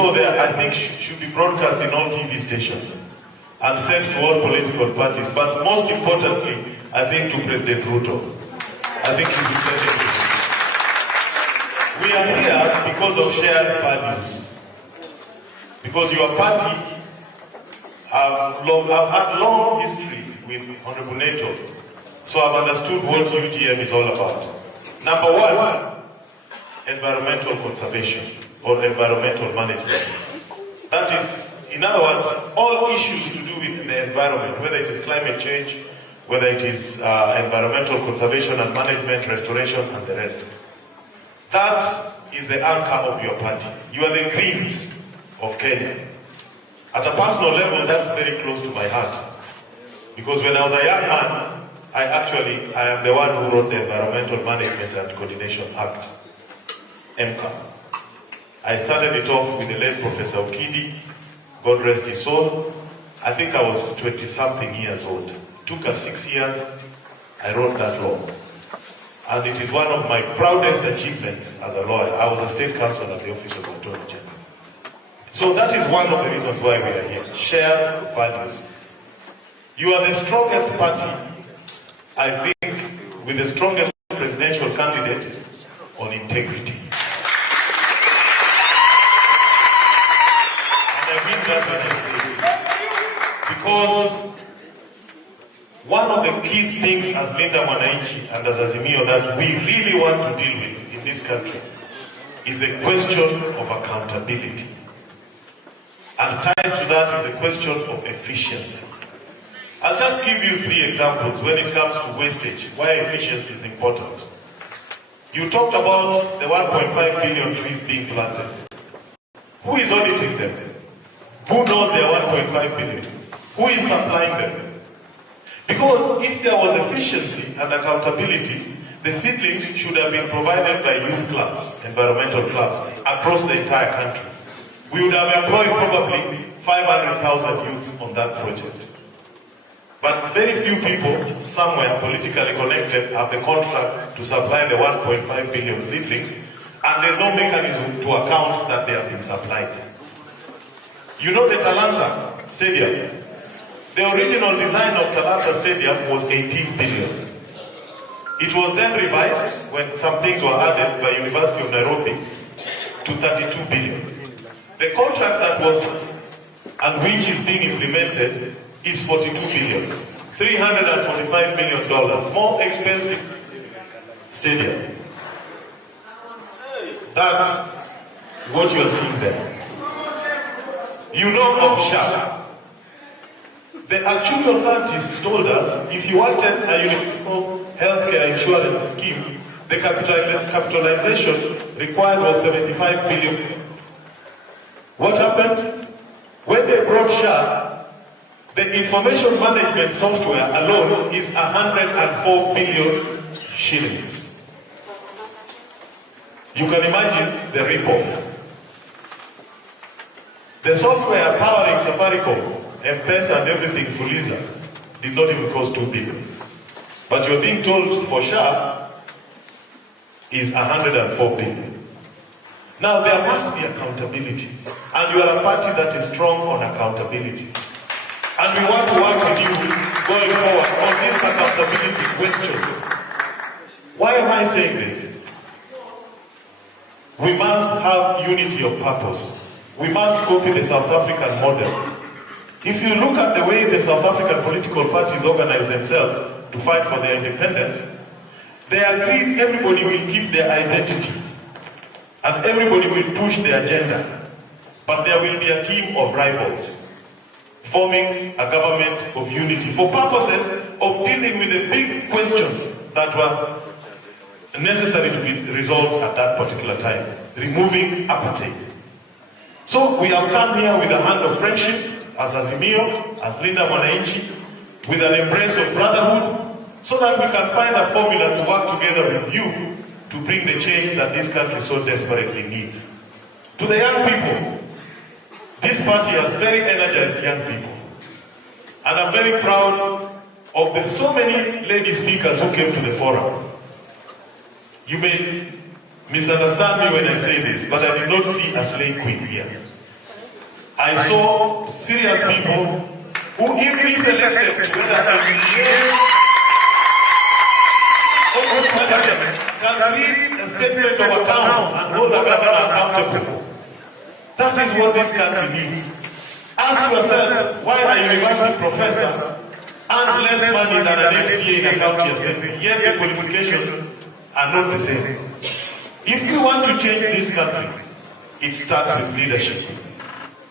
saw there, I think should be broadcast in all TV stations and sent to all political parties. But most importantly, I think to President Ruto. I think he should send it to him. We are here because of shared values. Because your party have had long history with Honorable Nato. So I've understood what UGM is all about. Number one, environmental conservation or environmental management. That is, in other words, all issues to do with the environment, whether it is climate change, whether it is environmental conservation and management, restoration, and the rest. That is the anchor of your party. You are the Greens of Kenya. At a personal level, that's very close to my heart. Because when I was a young man, I am the one who wrote the Environmental Management and Coordination Act, MCA. I started it off with the late Professor Okidi, God rest his soul. I think I was 20-something years old. It took us 6 years, I wrote that law. And it is one of my proudest achievements as a lawyer. I was a state counsel at the Office of Attorney General. So that is one of the reasons why we are here. Share values. You are the strongest party, I think, with the strongest presidential candidate on integrity. And I mean that when I say it. Because one of the key things as Linda Mwananchi and as Azimio that we really want to deal with in this country is the question of accountability. And tied to that is the question of efficiency. I'll just give you 3 examples when it comes to wastage, why efficiency is important. You talked about the 1.5 billion trees being planted. Who is auditing them? Who knows they are 1.5 billion? Who is supplying them? Because if there was efficiency and accountability, the seedlings should have been provided by youth clubs, environmental clubs, across the entire country. We would have employed probably 500,000 youth on that project. But very few people, somewhere politically connected, have the contract to supply the 1.5 billion seedlings, and there's no mechanism to account that they have been supplied. You know the Talanta Stadium? The original design of Talanta Stadium was 18 billion. It was then revised when some things were added by University of Nairobi to 32 billion. The contract that was, and which is being implemented, is 42 billion. $345 million. More expensive stadium. That's what you are seeing there. You know of SHA. The actual scientists told us if you wanted a universal healthcare insurance scheme, the capitalization required was 75 billion. What happened? When they brought SHA, the information management software alone is 104 billion shillings. You can imagine the rip-off. The software powering Safaricom, M-Pesa and everything, Fuliza, did not even cost 2 billion. But you're being told for SHA is 104 billion. Now there must be accountability. And you are a party that is strong on accountability. And we want to work with you going forward on this accountability question. Why am I saying this? We must have unity of purpose. We must copy the South African model. If you look at the way the South African political parties organize themselves to fight for their independence, they agreed everybody will keep their identity and everybody will push the agenda. But there will be a team of rivals forming a government of unity for purposes of dealing with the big questions that were necessary to be resolved at that particular time, removing apartheid. So we have come here with a hand of friendship, as Azimio, as Linda Mwananchi, with an embrace of brotherhood, so that we can find a formula to work together with you to bring the change that this country so desperately needs. To the young people, this party has very energized young people. And I'm very proud of the so many lady speakers who came to the forum. You may misunderstand me when I say this, but I did not see a slave queen here. I saw serious people who, if we elected whether can read a statement of accounts and hold the government accountable. That is what this country needs. Ask yourself why a university professor earns less money than an MCA in a county assembly, yet the qualifications are not the same. If we want to change this country, it starts with leadership.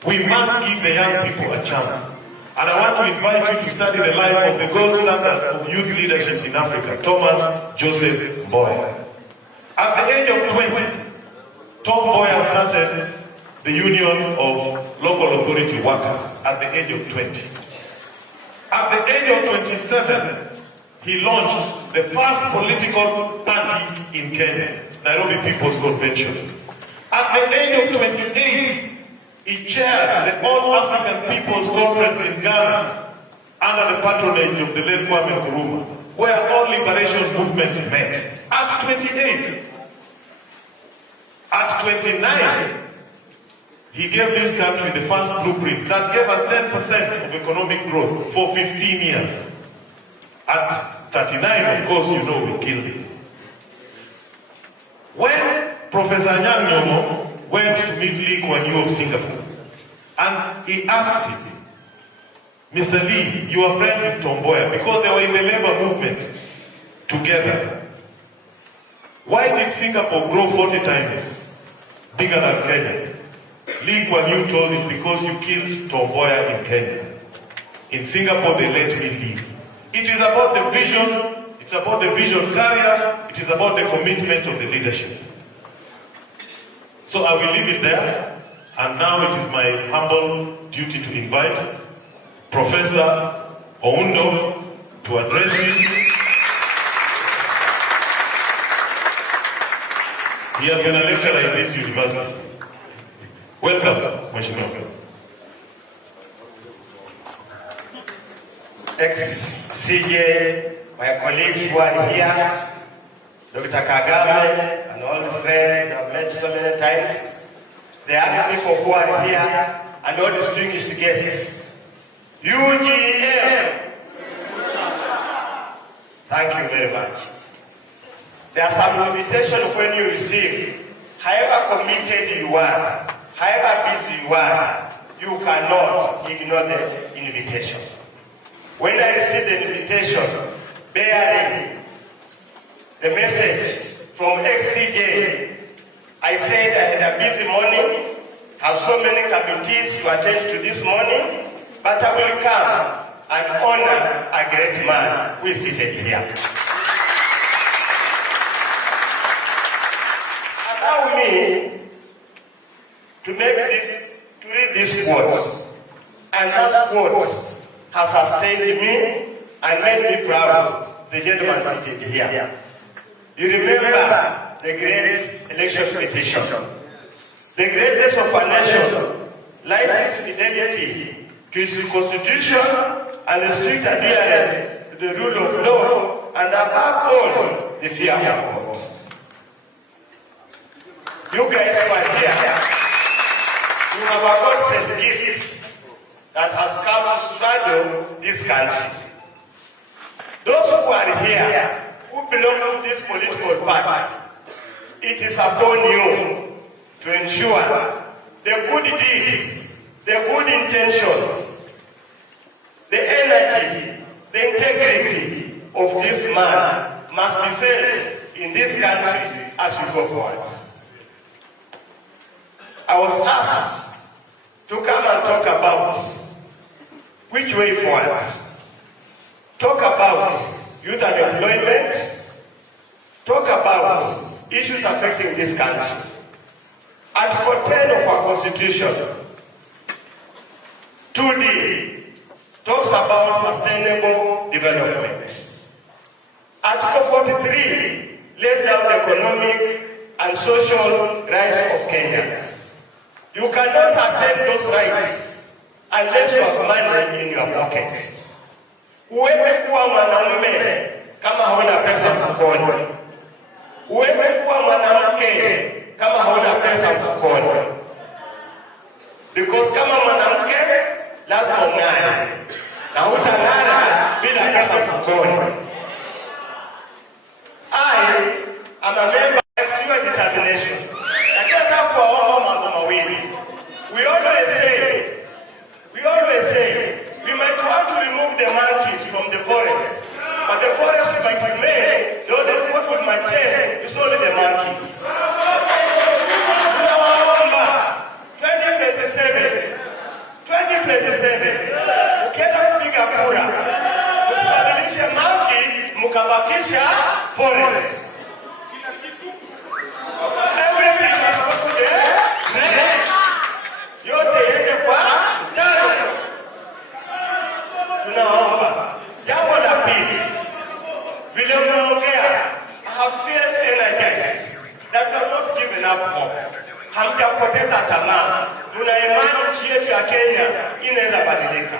We must give the young people a chance. And I want to invite you to study the life of the gold standard of youth leadership in Africa, Thomas Joseph Mboya. At the age of 20, Tom Mboya started the Union of Local Authority Workers at the age of 20. At the age of 27, he launched the first political party in Kenya, Nairobi People's Convention. At the age of 28, he chaired the All-African People's Conference in Ghana under the patronage of the late Kwame Nkrumah, where all liberation movements met. At 28, at 29, he gave this country the first blueprint that gave us 10% of economic growth for 15 years. At 39, of course, you know we killed it. When Professor Nyang' Nyong'o went to meet Lee Kuan Yew of Singapore, and he asked him, Mr. Lee, you are friends with Tom Mboya because they were in the labor movement together. Why did Singapore grow 40 times bigger than Kenya? Lee Kuan Yew told him, because you killed Tom Mboya in Kenya. In Singapore, they let me leave. It is about the vision, it's about the vision carrier, it is about the commitment of the leadership. So I will leave it there. And now it is my humble duty to invite Professor Oundo to address you. He has been a lecturer in this university. Welcome, Mheshimiwa. Ex-CJ, my colleagues who are here, Dr. Kagame, and all the friends I've met so many times. The other people who are here and all distinguished guests. UGM. Thank you very much. There are some invitations when you receive. However committed you are, however busy you are, you cannot ignore the invitation. When I received the invitation bearing the message from XCJ, I said I had a busy morning, have so many committees to attend to this morning, but I will come and honor a great man who is seated here. Allow me to read this quote, and that quote has sustained me and made me proud, the gentleman seated here. You remember the great election petition. The greatness of a nation lies in its fidelity to its constitution and the strict adherence to the rule of law, and above all, the fear of God. You guys who are here, you have a God's gift that has come to struggle this country. Those who are here, who belong to this political party, it is upon you to ensure the good deeds, the good intentions, the energy, the integrity of this man must be felt in this country as we go forward. I was asked to come and talk about which way forward. Talk about youth unemployment, talk about issues affecting this country. Article 10 of our Constitution, 2D, talks about sustainable development. Article 43 lays down the economic and social rights of Kenyans. You cannot attain those rights unless you have money in your pocket. Huwezi kuwa mwanamume kama hauna pesa mfukoni. Huwezi kuwa mwanamke kama hauna pesa mfukoni. Because kama mwanamke lazima ung'are. Na hutang'ara bila pesa mfukoni. I am a member of your determination. Nataka kuwaomba mambo mawili. We always say, we might want to remove the monkeys from the forest, but the forest might remain. The only what would maintain is only the monkeys. Tunawaomba 2027, ukienda kupiga kura, usibadilishe monkey mkabakisha forest. Hamjapoteza tamaa. Tuna imani nchi yetu ya Kenya inaweza badilika.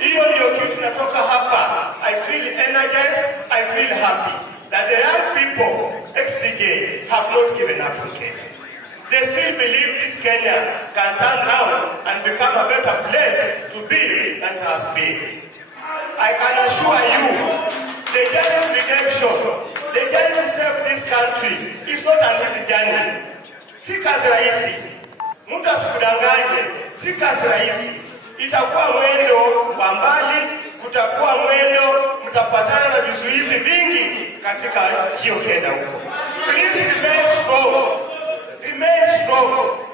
Hiyo ndio kitu tunatoka hapa. I feel energized, I feel happy that the young people XCJ have not given up on Kenya. They still believe this Kenya can turn around and become a better place to be than it has been. I can assure you, the journey of redemption, the journey to save this country is not an easy journey. Si kazi rahisi. Mtu asikudanganye, si kazi rahisi. Itakuwa mwendo wa mbali, kutakuwa mwendo, mtapatana na vizuizi vingi katika hiyo Kenya huko. Please remain strong. Remain strong.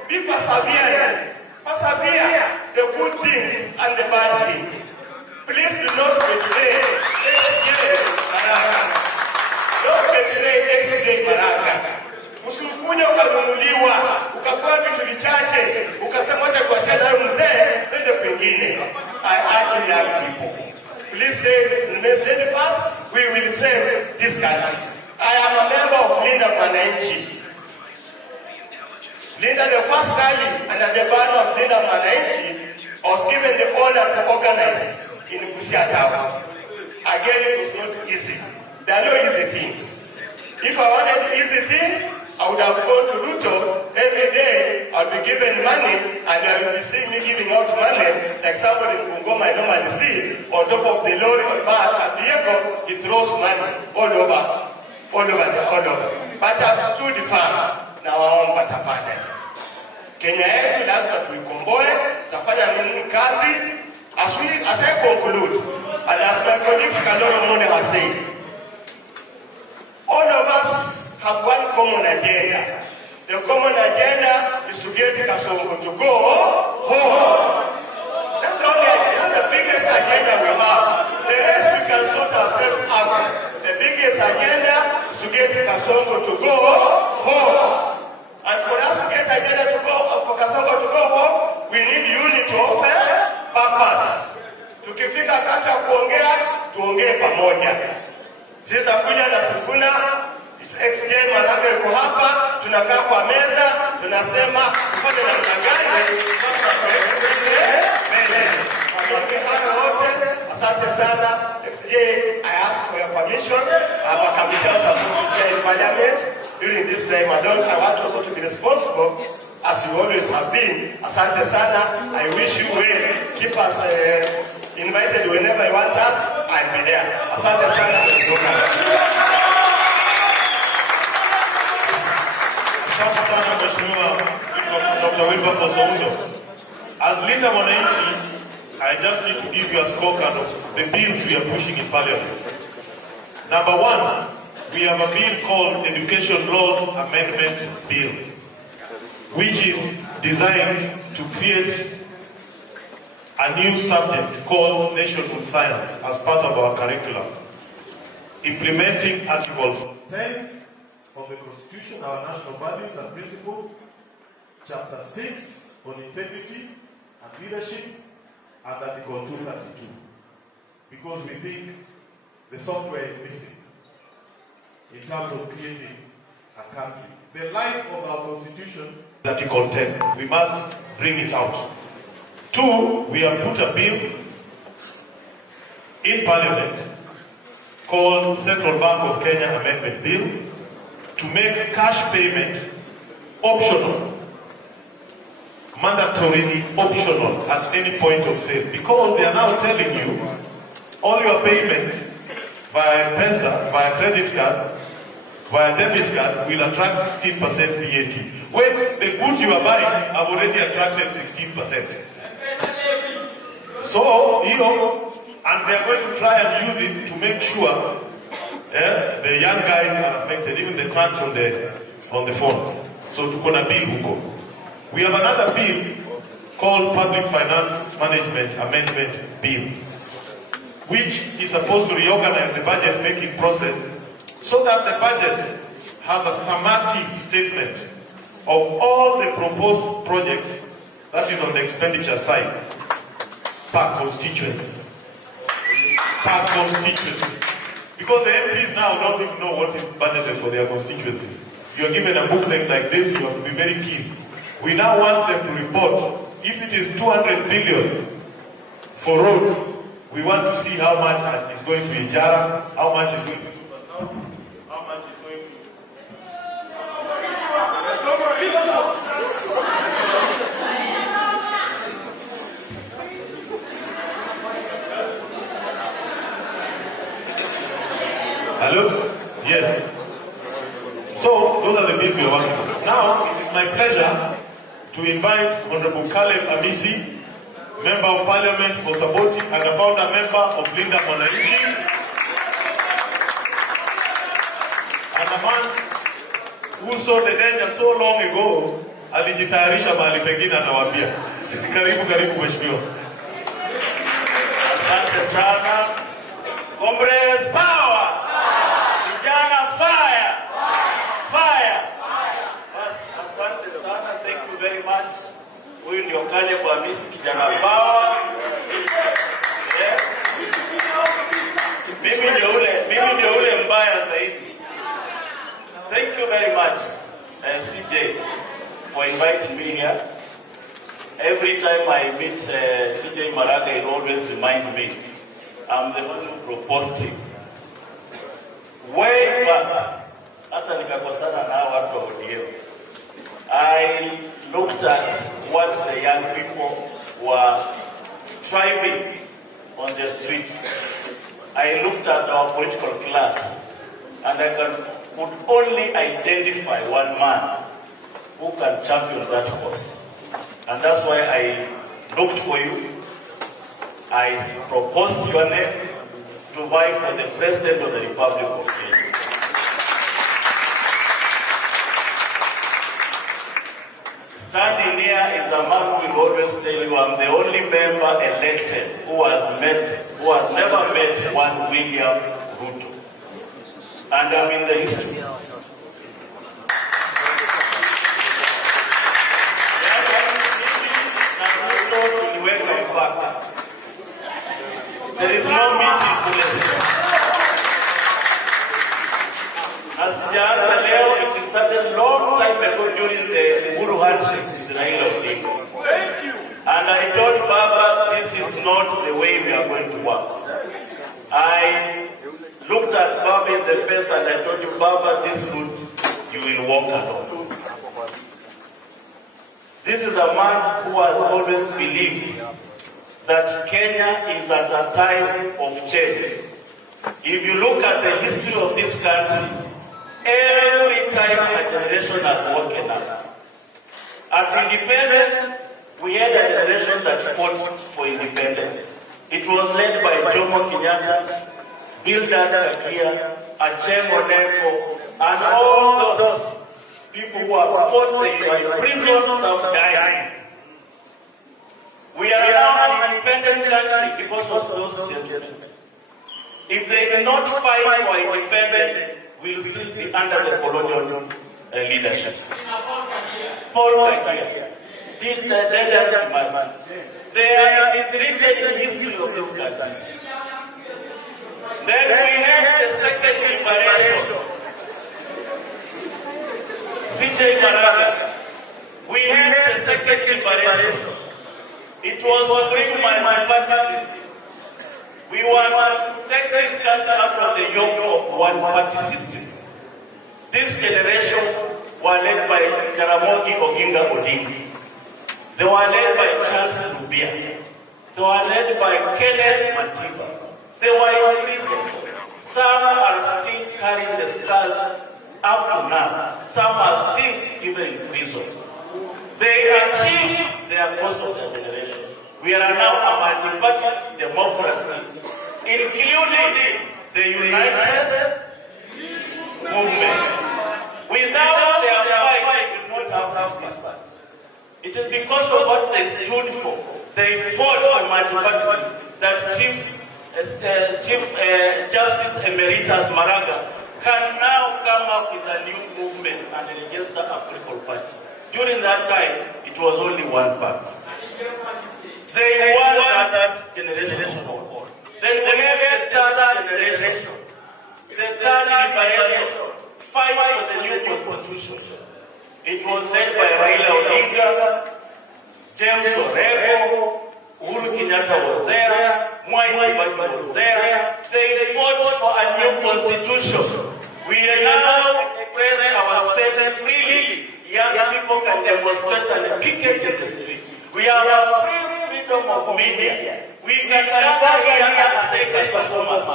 Be perseverant. Persevere the good things and the bad things. Please do not betray Maraga. Don't betray Maraga. Usifunye ukanunuliwa, ukapewa vitu vichache, ukasema hata kwa tena mzee, ndio pengine. I urge young people, please stay steadfast, we will save this country. I am a member of Linda Mwananchi. Linda, the first rally and at the banner of Linda Mwananchi, I was given the honor to organize in Busia Town. Again, it was not easy. There are no easy things. If I wanted easy things, I would have gone to Ruto every day. I'll be given money, and I will be seeing me giving out money like somebody in Bungoma I normally see. On top of the lorry or bus at the airport, he throws money all over. But I've stood firm. Now I want patapata. Kenya yetu lazima tuikomboe, tafanya nini kazi. As I conclude, and as my colleagues Kaloro Mone has said, all of us have one common agenda. The common agenda is to get Kasongo to go home. That's the only agenda. That's the biggest agenda we have. The rest we can sort ourselves out. The biggest agenda is to get Kasongo to go home. And for us to get agenda to go, for Kasongo to go home, we need unity of purpose. Tukifika kata kuongea, tuongee pamoja. Zitakuja na Sifuna, XJ Maraga yuko hapa, tunakaa kwa meza, tunasema tufanye na mtangani, asante sana. XJ, I ask for your permission. I'm a committee supposed in Parliament. During this time, I want also to be responsible, as you always have been. Asante sana. I wish you well. Keep us invited whenever you want us. I'll be there. Asante sana. Dr. Wilbur Fosoundo. As Linda Mwananchi, I just need to give you a scorecard of the bills we are pushing in Parliament. Number one, we have a bill called Education Laws Amendment Bill, which is designed to create a new subject called nationhood science as part of our curriculum, implementing Article 10 of the Constitution, our national values and principles, Chapter 6 on integrity and leadership, and Article 232. Because we think the software is missing in terms of creating a country. The life of our Constitution is Article 10. We must bring it out. Two, we have put a bill in Parliament called Central Bank of Kenya Amendment Bill to make cash payment optional mandatorily optional at any point of sale, because they are now telling you all your payments via Pesa, via credit card, via debit card will attract 16% VAT. When the goods you are buying have already attracted 16%. So, and they are going to try and use it to make sure the young guys are affected, even the clerks on the phones. So, tuko na bill huko. We have another bill called Public Finance Management Amendment Bill, which is supposed to reorganize the budget-making process so that the budget has a summative statement of all the proposed projects that is on the expenditure side per constituency. Per constituency. Because the MPs now don't even know what is budgeted for their constituencies. You are given a booklet like this, you have to be very keen. We now want them to report, if it is 200 billion for roads, we want to see how much is going to Ijara, how much is going to Super South, how much is going to... Hello? Yes. So, those are the bills we are working on. Now, it is my pleasure to invite Honorable Caleb Amisi, Member of Parliament for Saboti and a founder member of Linda Mwananchi, and a man who saw the danger so long ago, alijitayarisha mahali pengine atawaambia. Karibu mheshimiwa. Asante sana. Comrades power. Vijana fire. Fire. Asante sana. Thank you very much. Huyu ndio Caleb Amisi, kijana power. Mimi ndio ule mbaya zaidi. Thank you very much, CJ, for inviting me here. Every time I meet CJ Maraga, it always reminds me I'm the one who proposed him. Way back, hata nikakosana na watu wa ODM, I looked at what the young people were striving on the streets. I looked at our political class, and I could only identify one man who can champion that cause. And that's why I looked for you. I proposed your name to vie for the President of the Republic of Kenya. Standing here is a man who will always tell you I'm the only member elected who has never met one William Ruto. And I'm in the history. There is no meeting politics. As Jana Leo, it started a long time ago during the Guru handshake with Raila Odinga. Thank you. And I told Baba, this is not the way we are going to work. I looked at Baba in the face and I told you, Baba, this route you will walk alone. This is a man who has always believed that Kenya is at a time of change. If you look at the history of this country, every time a generation has woken up. At independence, we had a generation that fought for independence. It was led by Jomo Kenyatta, Bildad Kakia, Achemo Nefo, and all those people who have fought, they are in prison, some dying. We are now an independent country because of those gentlemen. If they did not fight for independence, we will still be under the colonial leadership. Paul Kakia did the man. They are written in the history of this country. Then we had the second liberation. CJ Maraga. We had the second liberation. It was during my party. We want to take this country out of the yoke of one-party system. This generation was led by Jaramogi Oginga Odinga. They were led by Charles Rubia. They were led by Kenneth Matiba. They were in prison. Some are still carrying the scars up to now. Some are still even in prison. They achieved their goals of their generation. We are now a multi-party democracy, including the United Movement. Without their fight, we would not have this party. It is because of what they stood for. They fought for multi-party that Chief Justice Emeritus Maraga can now come up with a new movement and register a political party. During that time, it was only one party. They won that generation. Then we have the third generation. The third liberation. Fight for the new constitution. It was led by Raila Odinga, James Orengo, Uhuru Kenyatta was there, Mwai Kibaki was there. They fought for a new constitution. We are now expressing ourselves freely. Young people can demonstrate and picket in the street. We have a freedom of media. We can gather here and take a performance.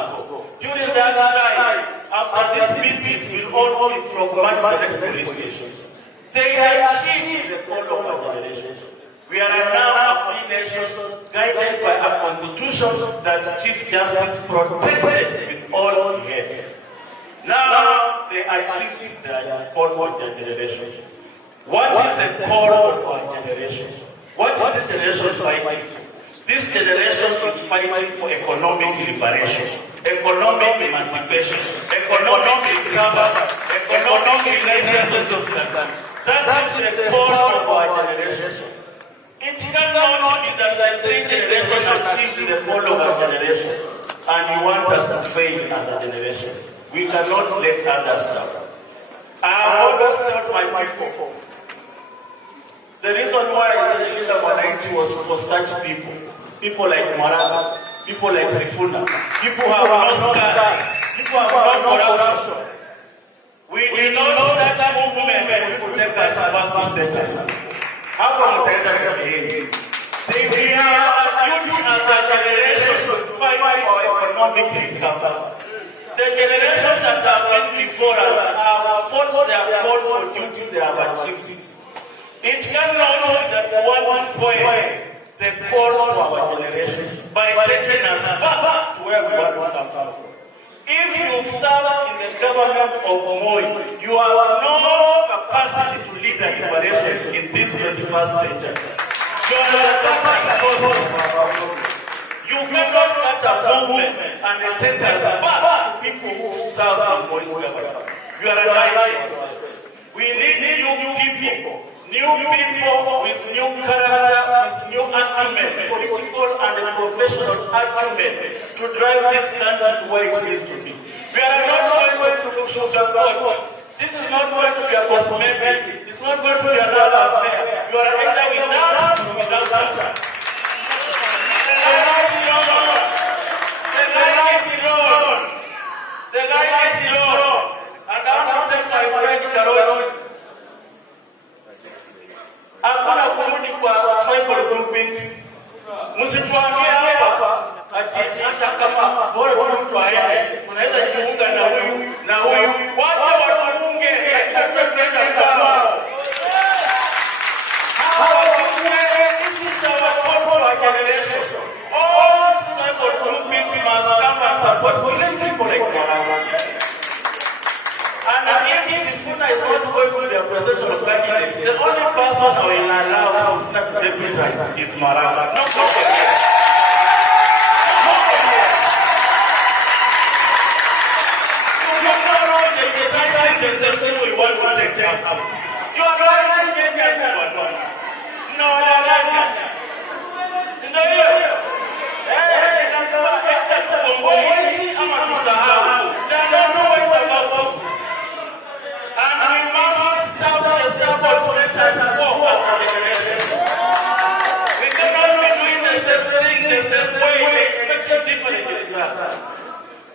During that time, after this meeting, we'll all meet from Manchester police station. They achieved the goal of our generation. We are now a free nation guided by a constitution that Chief Justice protected with all he had. Now they achieved their call for their generation. What is the call of our generation? What is this generation fighting? This generation is fighting for economic liberation, economic emancipation, economic recovery, economic relations of the country. That is the call of our generation. It cannot be that the three generations achieve the call of our generation and you want us to fail as a generation. We cannot let others down. I have always told my people, the reason why I said that Wananchi was for such people. People like Maraga, people like Rifuna, people who have no scars, people who have no corruption. We know that movement will protect us about this business. How come we tell them again? We are a youth as a generation fighting for economic recovery. The generations that have been before us have fought for their call for duty they have achieved. It cannot be that one point the call for our generation by taking us back to where we want to come from. If you serve in the government of Moi, you have no capacity to lead the liberation in this 21st century. You are the capacity. You cannot start a movement and take us back to people who serve in Moi's government. You are a liar. We need new people. New people with new character, with new acumen, political and professional acumen to drive this country to where it needs to be. We are not going to sugarcoat. This is not going to be a cosmetic. It's not going to be another affair. You are either with us or without us. The light is on. The light is on. The light is on. And now take my friend Carol. Hakuna kurudi kwa tribal grouping. Msituambie hapa ati hata kama bora mtu aende unaweza jiunga na huyu wacha wabunge tunakwenda kwao. Hawa this is our call for generation. All tribal grouping must come and support people like Maraga. And if Sifuna is not going to be a presidential candidate, the only person who will allow to start deputy is Maraga. No problem. No problem. You are not wrong. The title is the same we want to take out. You are right. No,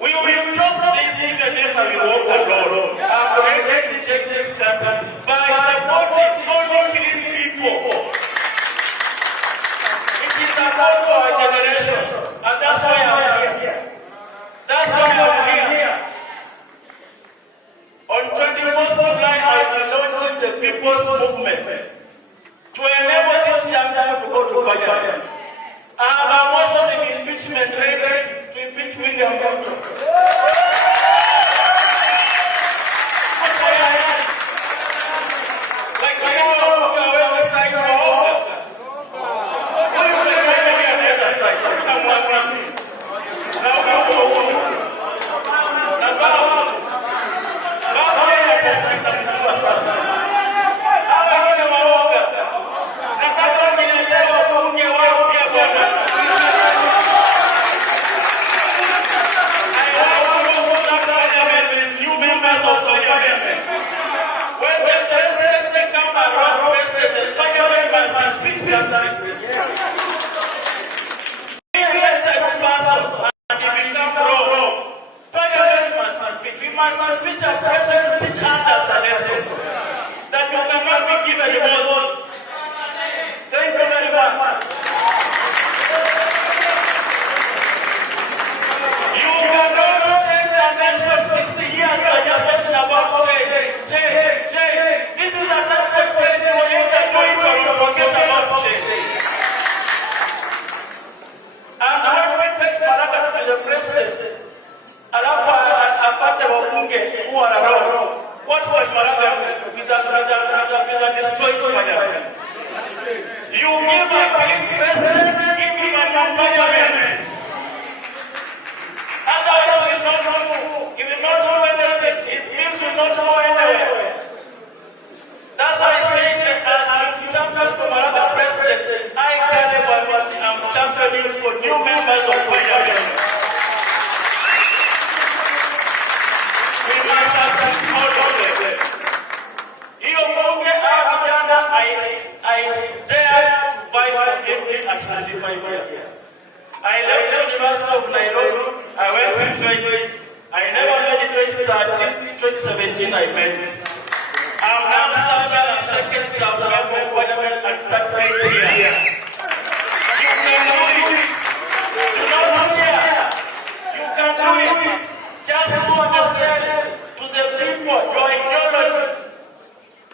we will drop this thing against and we walk alone. I've already rejected that by supporting only people. a call for our generation. And that's why I'm here. That's why I'm here. On 21st of July, I'll be launching the People's Movement to enable this young man to go to Parliament. I have a motion in impeachment ready to impeach William Ruto. What was Maraga with a destroyed Maraga? You give a president, give him a non-parliament. Otherwise, he will not move. He will not do anything. His views will not go anywhere. That's why I say, as champion for Maraga president, I can never miss. I'm championing for new members of Parliament. We must have some small progress. Hiyo bunge au vijana dare to fight for every at 35 years. I left the University of Nairobi. I went to 20. I never made it 2013, 2017 I made it. I'm now serving as second term member of Parliament at 38 years. You can do it. Do not care. You can do it. Just do understand to the people your ideology.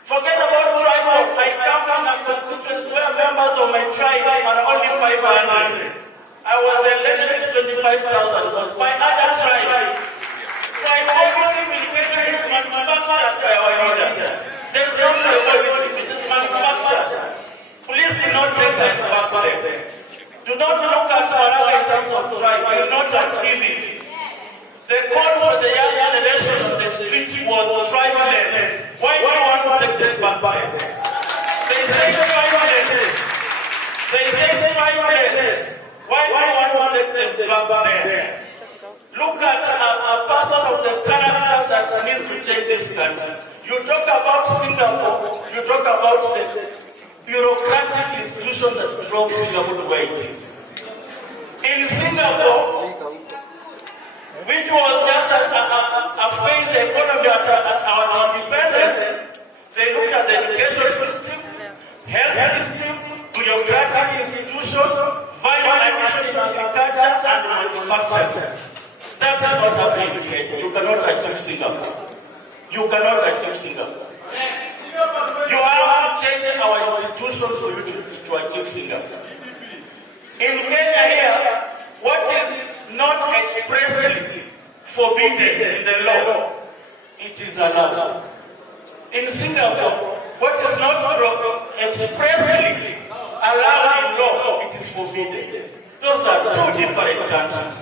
Forget about tribal. I come from a constituency where members of my tribe are only 500. I was elected to 25,000 votes by other tribes. So I obviously will get this manufactured by our leaders. There's no way it is manufactured. Please do not take us back there. Do not look at Maraga in terms of tribe. You will not achieve it. The call for the young generation on the street was tribeless. Why do you want to take them back there? They say tribeless. They say tribeless. Why do you want to take them back there? Look at a person of the character that needs to change this country. You talk about Singapore. You talk about the bureaucratic institutions that drove Singapore to where it is. In Singapore, which was just a failed economy at our independence, they looked at the education system, health system, bureaucratic institutions, value addition in agriculture and manufacturing. That is what happened in Kenya. You cannot achieve Singapore. You cannot achieve Singapore. You have to change our institutions for you to achieve Singapore. In Kenya here, what is not expressly forbidden in the law, it is allowed. In Singapore, what is not expressly allowed in law, it is forbidden. Those are two different countries.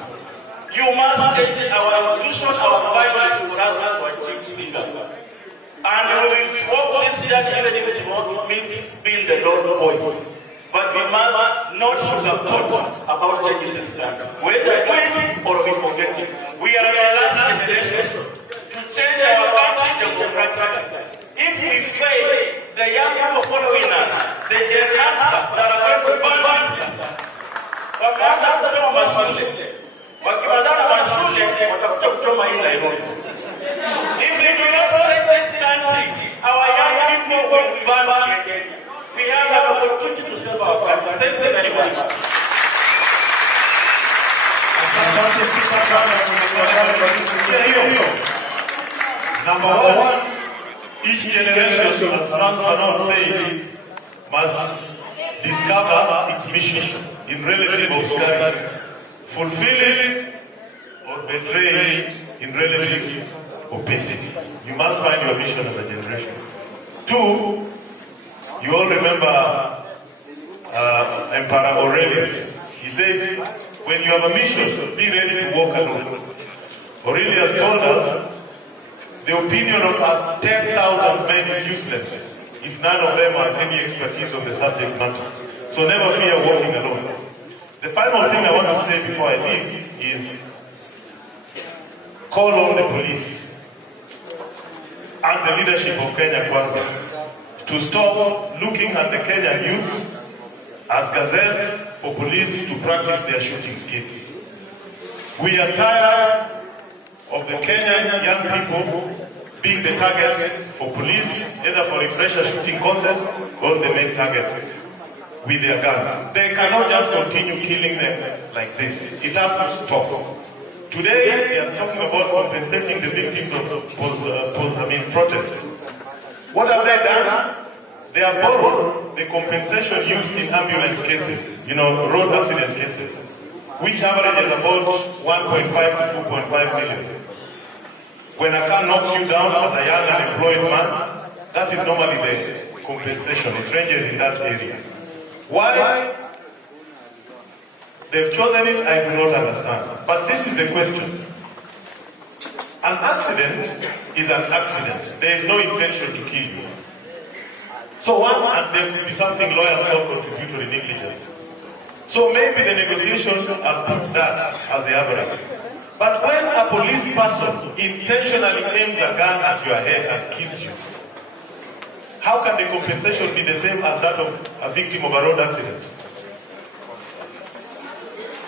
You must change our institutions, our values to us to achieve Singapore. And we will work this year even if it means build the Lord voice. But we must not sugarcoat about changing this country. Whether we do it or we forget it. We are the last generation to change our country democratically. If we fail, the young people following us, the generators that are going to burn this system, wakaanza kutoa mashule. Wakimaliza mashule, watakuja kuchoma hii Nairobi. If we do not protect this country, our young people will burn Kenya. We have an opportunity to save our country. Thank you very much. Number one, each generation, as Franz Fanon said, must discover its mission in relative obscurity, fulfill it or betray it in relative opacity. You must find your mission as a generation. Two, you all remember Emperor Aurelius. He said, when you have a mission, be ready to walk alone. Aurelius told us, the opinion of 10,000 men is useless if none of them has any expertise on the subject matter. So never fear walking alone. The final thing I want to say before I leave is call on the police and the leadership of Kenya Kwanza to stop looking at the Kenyan youths as gazettes for police to practice their shooting skills. We are tired of the Kenyan young people being the targets for police, either for refresher shooting courses or they make target with their guns. They cannot just continue killing them like this. It has to stop. Today, they are talking about compensating the victims of protests. What have they done? They have borrowed the compensation used in ambulance cases, road accident cases, which averages about 1.5 to 2.5 million. When a car knocks you down as a young unemployed man, that is normally the compensation. It ranges in that area. Why they've chosen it, I do not understand. But this is the question. An accident is an accident. There is no intention to kill you. So and there could be something lawyers call contributory negligence. So maybe the negotiations are put that as the average. But when a police person intentionally aims a gun at your head and kills you, how can the compensation be the same as that of a victim of a road accident?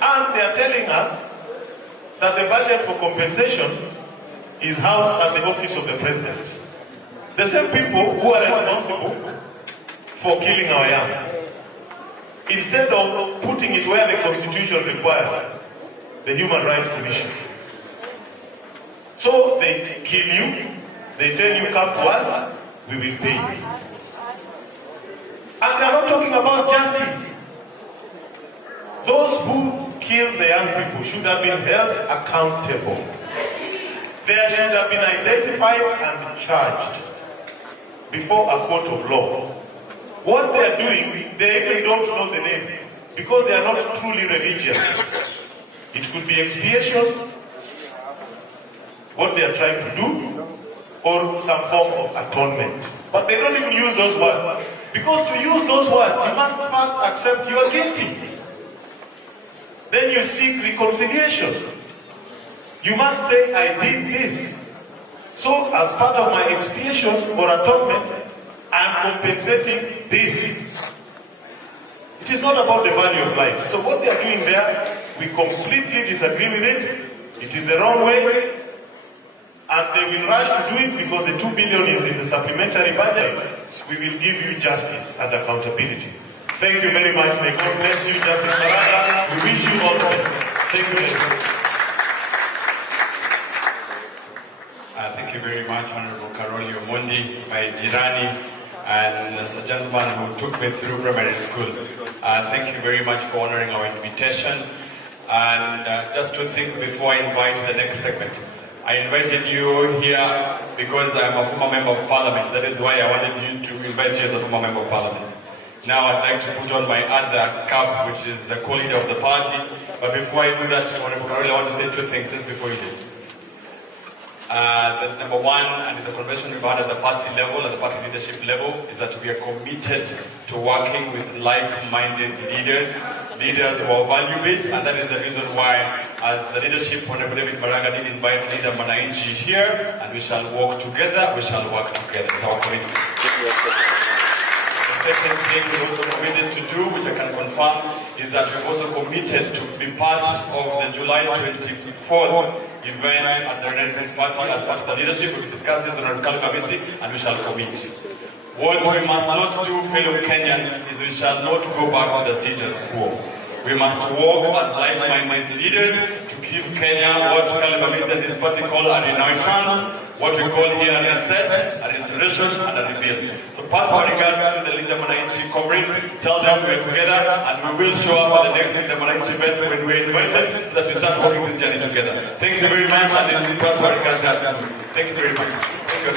And they are telling us that the budget for compensation is housed at the office of the president. The same people who are responsible for killing our young, instead of putting it where the Constitution requires, the Human Rights Commission. So they kill you, they tell you come to us, we will pay you. And they're not talking about justice. Those who killed the young people should have been held accountable. They should have been identified and charged before a court of law. What they are doing, they even don't know the name because they are not truly religious. It could be expiation, what they are trying to do, or some form of atonement. But they don't even use those words. Because to use those words, you must first accept you are guilty. Then you seek reconciliation. You must say, I did this. So as part of my expiation or atonement, I am compensating this. It is not about the value of life. So what they are doing there, we completely disagree with it. It is the wrong way. And they will rush to do it because the 2 billion is in the supplementary budget. We will give you justice and accountability. Thank you very much. May God bless you, Justice Maraga. We wish you all the best. Thank you very much. Thank you very much, Honorable Karoli Omondi, my Jirani, and the gentleman who took me through primary school. Thank you very much for honoring our invitation. And just two things before I invite the next segment. I invited you here because I'm a former member of parliament. That is why I wanted you to invite you as a former member of parliament. Now I'd like to put on my other cap, which is the co-leader of the party. But before I do that, Honorable Karoli, I want to say two things just before you do. The number one, and it's a convention we've had at the party level, at the party leadership level, is that we are committed to working with like-minded leaders who are value-based, and that is the reason why, as the leadership, Honorable David Maraga did invite Leader Manainchi here, and we shall work together, It's our commitment. The second thing we're also committed to do, which I can confirm, is that we're also committed to be part of the July 24th event at the Renaissance Party as part of the leadership. We will discuss this on Kalu Kabisi, and we shall commit. What we must not do, fellow Kenyans, is we shall not go back to the status quo. We must work as like-minded leaders to give Kenya what Calvin said is what we call a renaissance, what we call here a reset, a restoration, and a rebuild. So pass our regards to the Linda Mwananchi comrades, tell them we're together, and we will show up at the next Linda Mwananchi event when we're invited, so that we start working this journey together. Thank you very much, and pass our regards. Thank you very much. Thank you.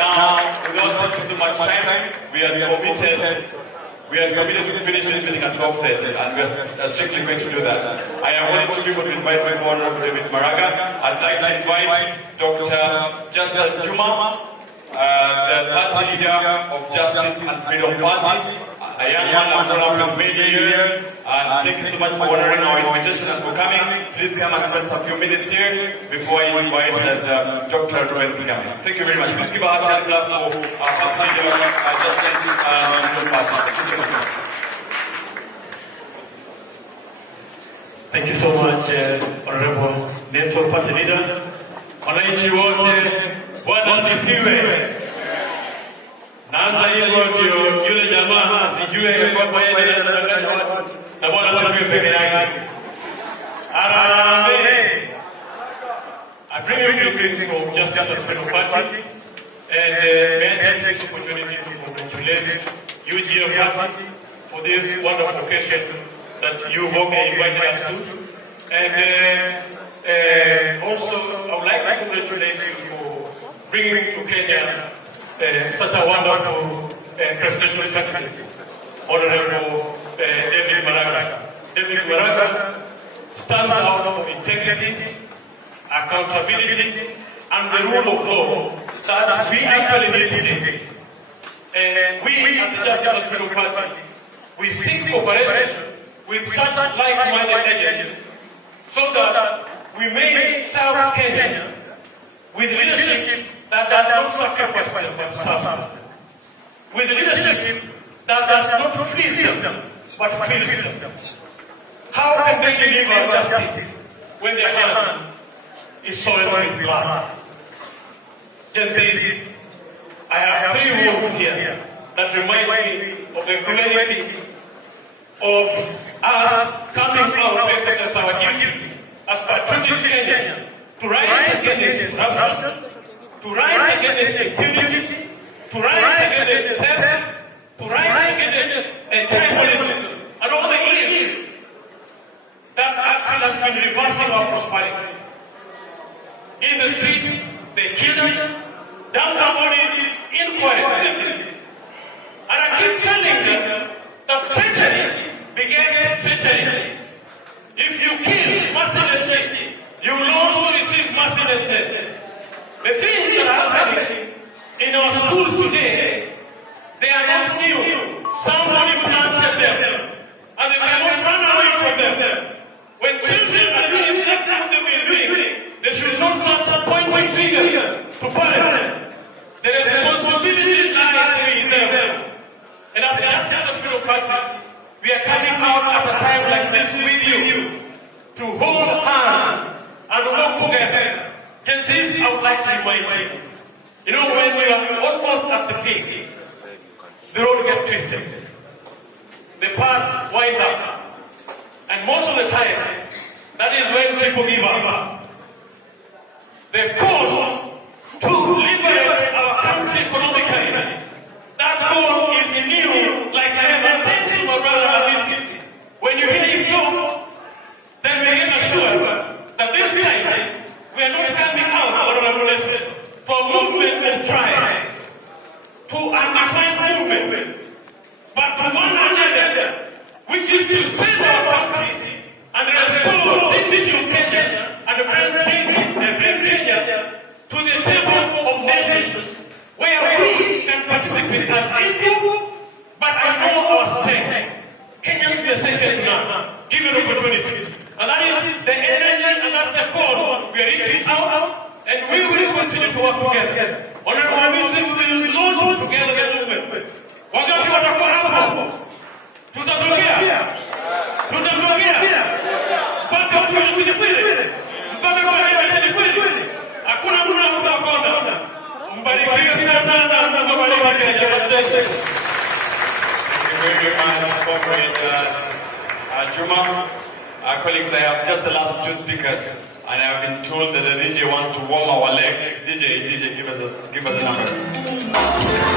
Now, without taking too much time, we are committed to finish this meeting at 12:30, and we are strictly going to do that. I am wanting to people to invite my Honorable David Maraga. I'd like to invite Dr. Justice Juma, the party leader of Justice and Freedom Party, a young man I've known for many years, and thank you so much for honoring our invitation and for coming. Please come and spend some few minutes here before I invite Dr. Ruben Kigami. Thank you very much. Please give our chance for our party leader, Justice and Freedom Party. Thank you so much, Honorable Network Party Leader. Wananchi wote, Bwana asifiwe. Naanza hivyo ndio yule jamaa sijue kwamba yeye anadanganya watu na Bwana asifiwe peke yake. Amen. I bring you greetings from Justice and Freedom Party, and may I take this opportunity to congratulate you, GF Party, for this wonderful occasion that you have invited us to. And also, I would like to congratulate you for bringing to Kenya such a wonderful presidential candidate, Honorable David Maraga. David Maraga stands out for integrity, accountability, and the rule of law that we actually need today. And we at the Justice and Freedom Party, we seek cooperation with such like-minded agencies so that we may serve Kenya with leadership that does not sacrifice themselves, with leadership that does not please them, but pleases them. How can they deliver justice when their hand is soiled with blood? Gen Zs, I have three words here that remind me of the humanity of us coming out to exercise our duty as patriotic Kenyans, to rise against corruption, to rise against impunity, to rise against theft, to rise against tribalism, and all the ills that actually has been reversing our prosperity. In the street, they kill us, downtown audiences, inquiries, and I keep telling them that treachery begins treachery. If you kill mercilessly, you will also receive mercilessness. The things that are happening in our schools today, they are not new. Somebody planted them, and they cannot run away from them. When children are doing exactly what they were doing, they should not start pointing fingers to parents. The responsibility lies with them. And as the Justice and Freedom Party, we are coming out at a time like this with you to hold hands and work together. Just this, I would like to remind you. You know, when we are almost at the peak, the road gets twisted. The path winds up. And most of the time, that is when people give up. The call to liberate our country economically, that call is new, like never. Thank you, my brother Aziz. When you hear him talk, then we can assure that this time we are not coming out for movement and tribe, to undefined movement, but to one agenda, which is to save our country and restore dignity of Kenya and bring Kenya to the table of nations where we can participate as equal, but I know our stake. Kenyans we are second now, given opportunity. And that is the energy and that's the call. We are reaching out and we will continue to work together. Honorable Minister, we will launch together the movement. Wangapi watakuwa hapo? Tutatokea. Mpaka kujifunza. Mpaka kujifunza. Hakuna mtu anakuona. Mbarikiwe sana na mbarikiwe. Thank you very much, Comrade Juma. Colleagues, I have just the last two speakers, and I have been told that the DJ wants to warm our legs. DJ, give us a number.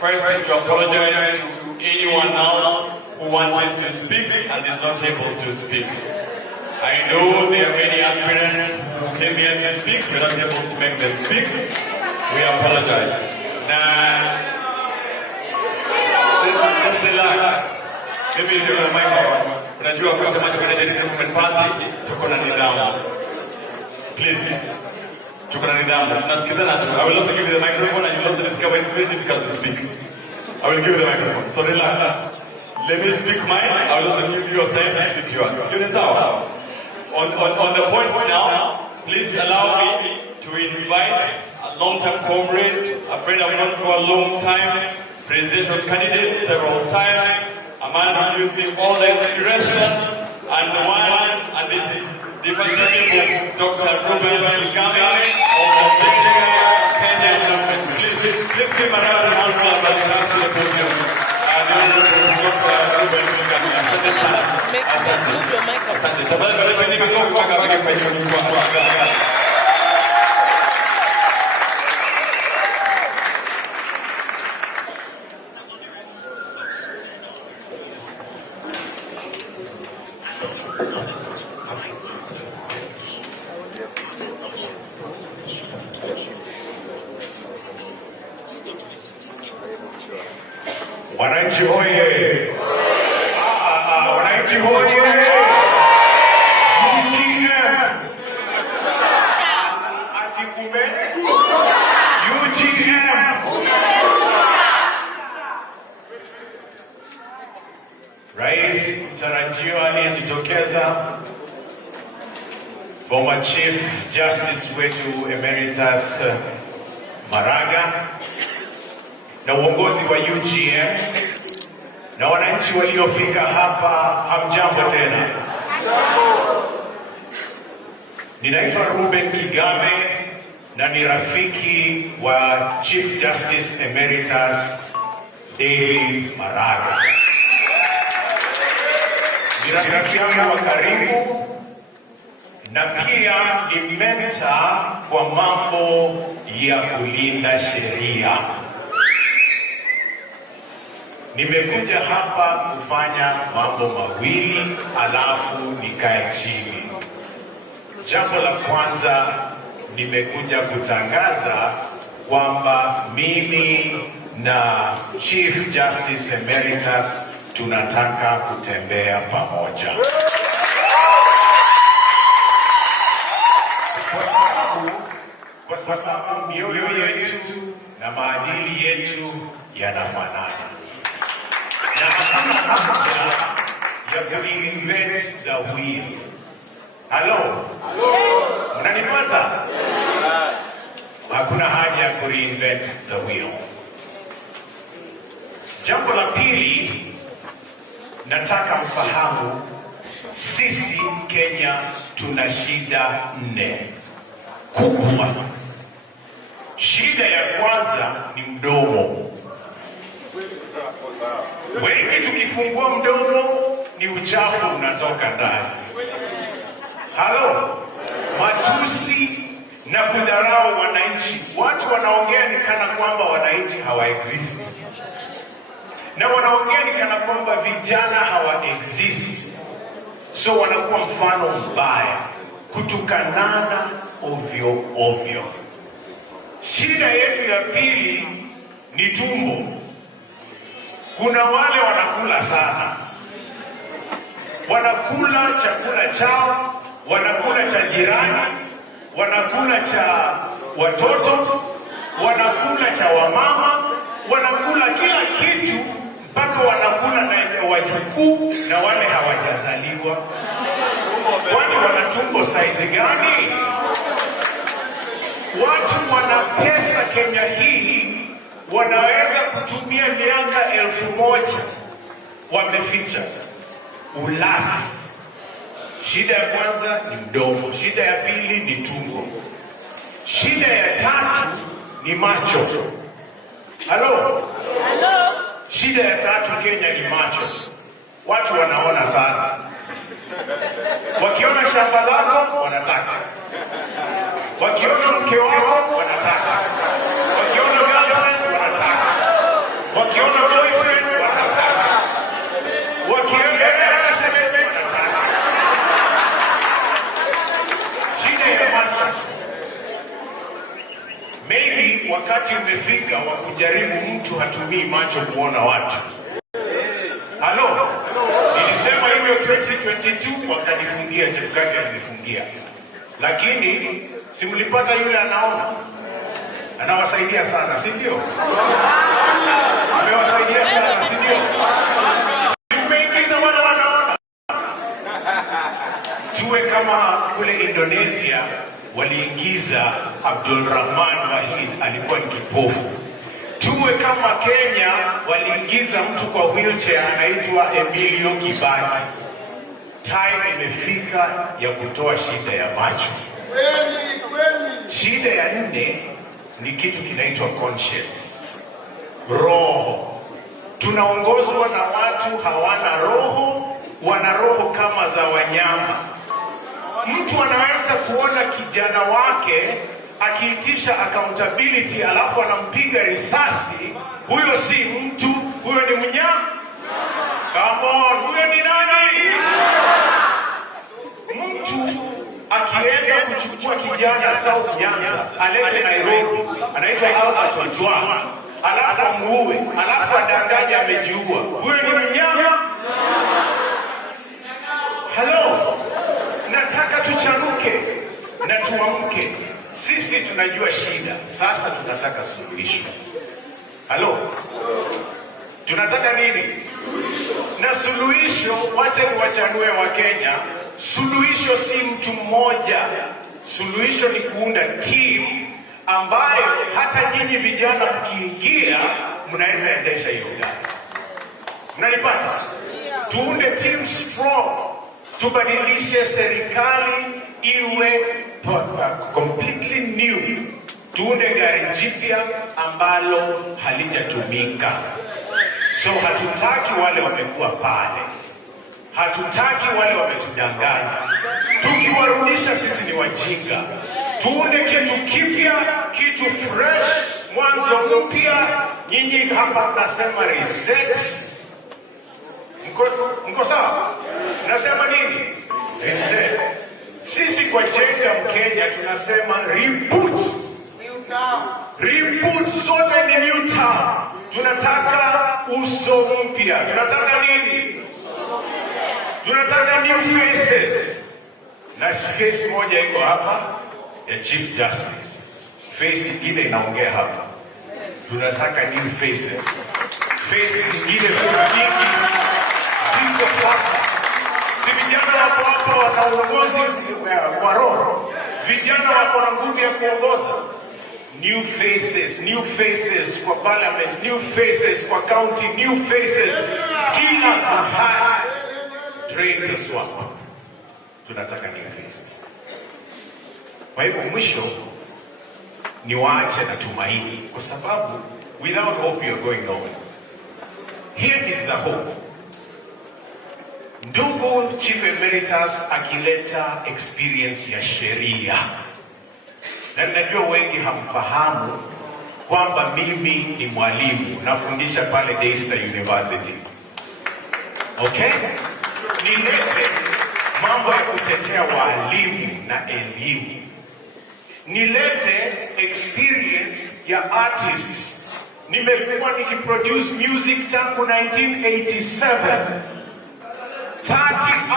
First, to apologize to anyone else who wanted to speak and is not able to speak. I know there are many aspirants who came here to speak, we're not able to make them speak. We apologize. Now, let's relax. Maybe you do the microphone, but I do have to much better than party to put on it down. Please. I will also give you the microphone and you will also discover it's very difficult to speak. I will give you the microphone. So relax. Let me speak mine. I will also give you your time to speak yours. On the points now, please allow me to invite a long-term comrade, a friend I've known for a long time, presidential candidate several times, a man who gives me all the inspiration, and the one and the people, Dr. Ruben Kigame. Please give a round of applause for the podium. Wananchi hoye! Wananchi hoye! UGM! Atikume! UGM! Rais mtarajiwa aliyejitokeza, former Chief Justice wetu Emeritus Maraga, na uongozi wa UGM na wananchi waliofika hapa, hamjambo tena. Ninaitwa Ruben Kigame na ni rafiki wa Chief Justice Emeritus David Maraga. Ni rafiki yangu wa karibu na pia ni mentor kwa mambo ya kulinda sheria. Nimekuja hapa kufanya mambo mawili alafu nikae chini. Jambo la kwanza, nimekuja kutangaza kwamba mimi na Chief Justice Emeritus tunataka kutembea pamoja. Kwa sababu mioyo yetu na maadili yetu yanafanana. Na hakuna haja ya kuinvent the wheel. Hello? Mnanipata? Hakuna haja ya kureinvent the wheel. Jambo la pili, nataka mfahamu sisi Kenya tuna shida 4 kubwa. Shida ya kwanza ni mdomo. Wengi tukifungua mdomo ni uchafu unatoka ndani. Halo? Matusi na kudharau wananchi. Watu wanaongea ni kana kwamba wananchi hawaexist. Na wanaongea ni kana kwamba vijana hawaexist. So wanakuwa mfano mbaya, kutukanana ovyo ovyo. Shida yetu ya pili ni tumbo. Kuna wale wanakula sana. Wanakula chakula chao, wanakula cha jirani, wanakula cha watoto, wanakula cha wamama, wanakula kila kitu mpaka wanakula na wajukuu na wale hawajazaliwa. Kwani wana tumbo saizi gani? Watu wana pesa Kenya hii, wanaweza kutumia miaka 1000 wameficha ulafi. Shida ya kwanza ni mdomo, shida ya pili ni tumbo, shida ya tatu ni macho. Halo? Shida ya tatu Kenya ni macho. Watu wanaona sana. Wakiona shamba lako wanataka. Wakiona mke wako wanataka. Wakiona girlfriend wanataka. Wakiona boyfriend wanataka. Wakiona sasa wanataka. Shida ya macho. Maybe wakati umefika wa kujaribu mtu hatumii macho kuona watu. Halo? Nilisema hivyo 2022 wakanifungia, Chebukati alinifungia. Lakini si mlipata yule anaona? Anawasaidia sana, si ndio? Amewasaidia sana, si ndio? Tumeingiza wale wanaona. Tuwe kama kule Indonesia waliingiza Abdulrahman Wahid, alikuwa ni kipofu. Tuwe kama Kenya waliingiza mtu kwa wheelchair anaitwa Emilio Kibaki. Time imefika ya kutoa shida ya macho. Shida ya 4 ni kitu kinaitwa conscience. Roho. Tunaongozwa na watu hawana roho, wana roho kama za wanyama. Mtu anaweza kuona kijana wake akiitisha accountability alafu anampiga risasi. Huyo si mtu, huyo ni mnyama. Come on, huyo ni nani? Mtu akienda kuchukua kijana South Nyanza alete Nairobi, anaitwa Albert Ojwang, alafu amuue, alafu adanganye amejiua. Huyo ni mnyama. Hello? Nataka tuchanuke na tuamke. Sisi tunajua shida, sasa tunataka suluhisho. Halo? Tunataka nini? Na suluhisho, wacha niwachanue wa Kenya, suluhisho si mtu mmoja. Suluhisho ni kuunda team ambayo hata nyinyi vijana mkiingia mnaweza endesha hiyo gari. Mnanipata? Tuunde team strong. Tubadilishe serikali iwe completely new. Tuunde gari jipya ambalo halijatumika. So hatutaki wale wamekuwa pale. Hatutaki wale wametudanganya. Tukiwarudisha sisi ni wajinga. tuone kitu kipya, kitu fresh, mwanzo mpya. Nyinyi hapa mnasema reset. Mko sawa? Mnasema nini? Reset. Sisi kwa Jenga Mkenya tunasema reboot. Reboot zote ni new town. Tunataka uso mpya. Tunataka nini? Tunataka new faces. Na face moja iko hapa ya Chief Justice. Face ingine inaongea hapa. Tunataka new faces. Faces ingine nyingi ziko hapa. Si vijana wako hapa wana uongozi wa roho. Vijana wako na nguvu ya kuongoza. New faces kwa parliament, new faces kwa county, new faces kila mahali. Drain the swamp. Tunataka new faces. Kwa hivyo mwisho ni waache na tumaini, kwa sababu without hope you're going nowhere. Here is the hope. Ndugu Chief Emeritus akileta experience ya sheria, na ninajua wengi hamfahamu kwamba mimi ni mwalimu, nafundisha pale Daystar University. Okay? Nilete mambo ya kutetea walimu na elimu. Nilete experience ya artists. Nimekuwa nikiproduce music tangu 1987. 30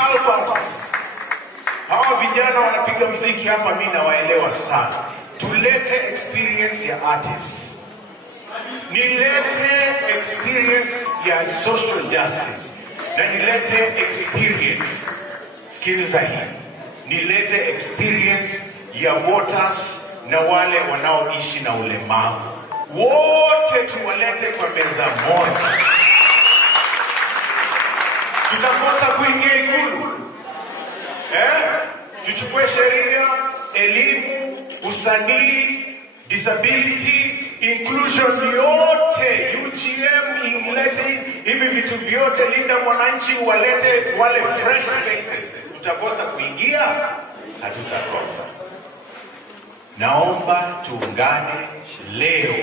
albums. Hawa vijana wanapiga muziki hapa, mimi nawaelewa sana. Tulete experience ya artists. Nilete experience ya social justice. Na nilete experience, sikiliza hii, nilete experience ya voters na wale wanaoishi na ulemavu. Wote tuwalete kwa meza moja. Tutakosa kuingia Ikulu. Tuchukue sheria, elimu, usanii, disability, inclusion yote, UGM ilete hivi vitu vyote, linda mwananchi, walete wale fresh faces. Tutakosa kuingia? Hatutakosa. Naomba tuungane leo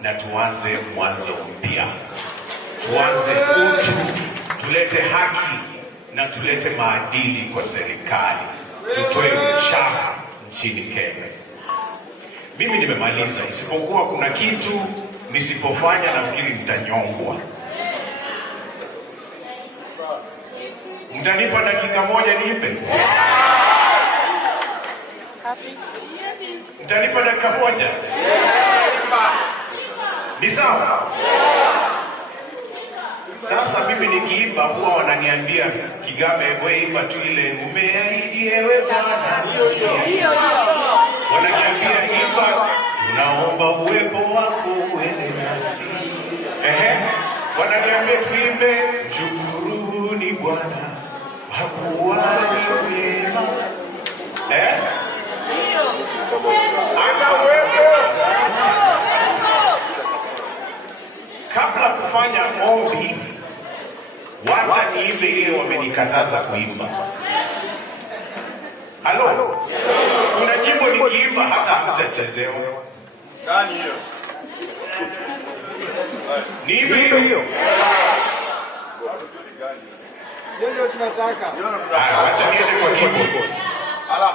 na tuanze mwanzo mpya. Tuanze utu, tulete haki na tulete maadili kwa serikali. Tutoe uchafu nchini Kenya. Mimi nimemaliza, isipokuwa kuna kitu nisipofanya nafikiri mtanyongwa. Mtanipa dakika moja niipe? Mtanipa dakika moja? Ni sawa? Sasa mimi nikiimba huwa wananiambia Kigabe, wewe imba tu ile umeahidi ewe Bwana. Wananiambia imba, tunaomba uwepo wako uende nasi. Wananiambia tuimbe, mshukuruni Bwana hakuwa mwema. Ana uwepo. Kabla kufanya ombi, wacha niimbe ile wamenikataza kuimba. Halo? Kuna nyimbo nikiimba hata hutachezewa. Gani hiyo? Niimbe hiyo. Ndio tunataka. Wacha niende kwa keyboard. Ala.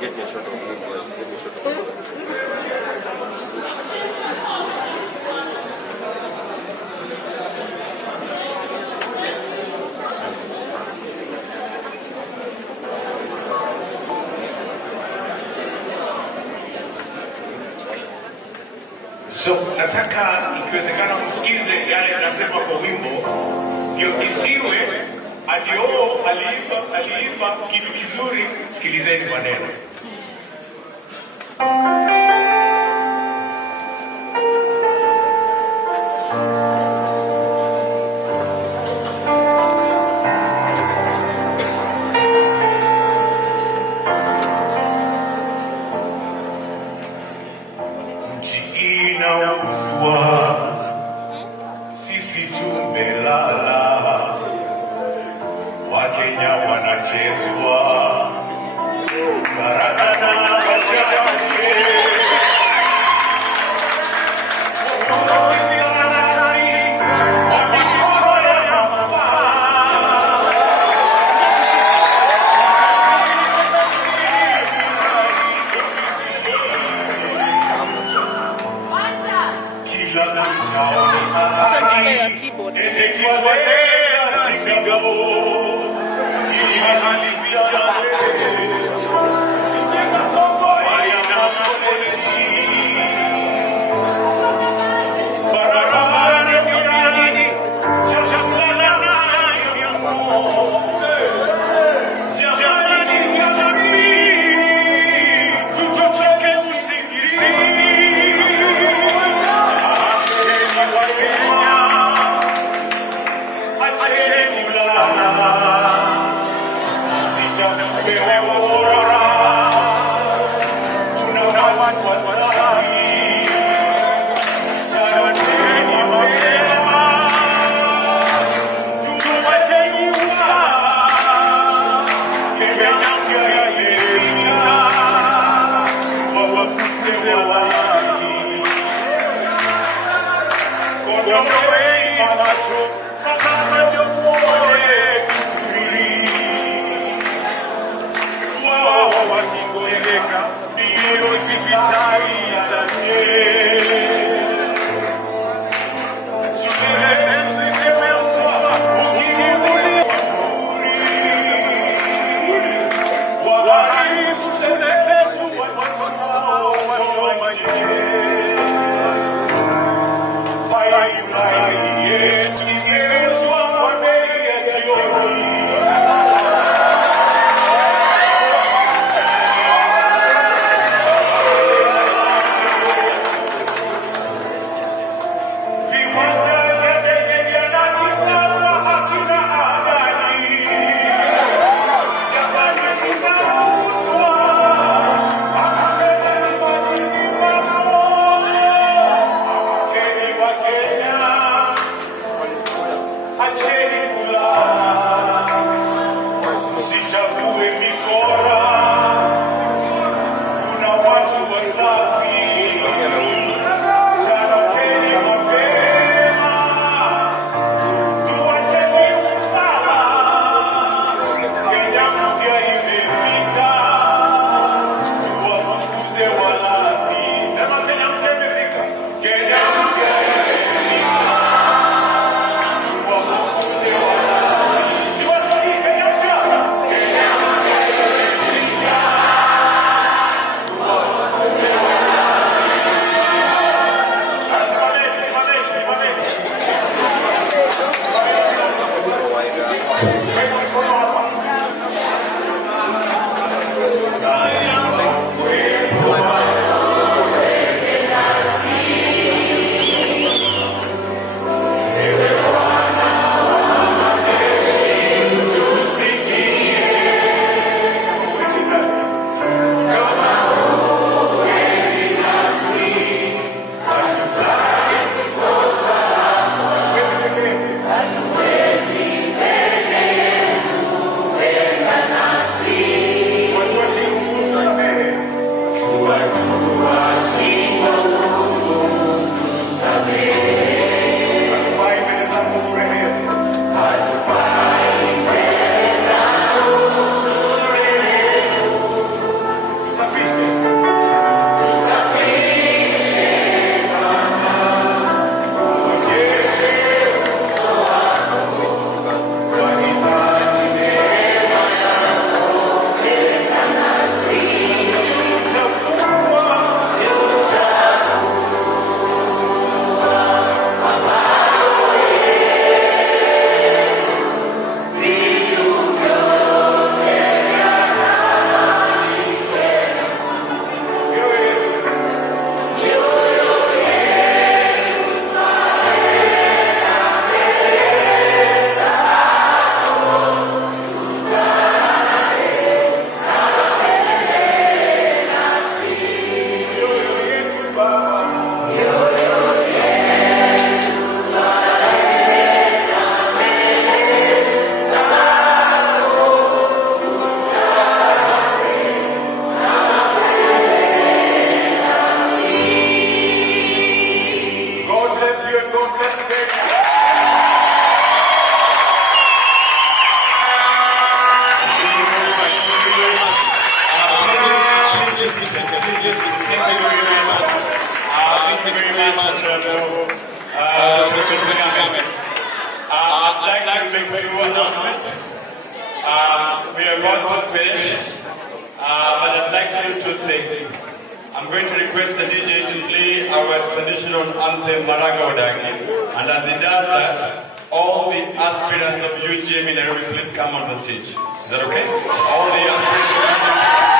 Get me a shot of this. Get me a shot of this. So nataka ikiwezekana msikize yale anasema kwa wimbo, ndio isiwe ati aliimba kitu kizuri. Sikilizeni maneno. Nchi inaugua, sisi tumelala. Kenya wanachezwa Maraga na wachache. Keyboard. We are about to finish, but I'd like to do two things. I'm going to request the DJ to play our traditional anthem, Maraga, and as he does that, all the aspirants of UGM in Nairobi, please come on the stage. Is that okay? All the aspirants of UGM.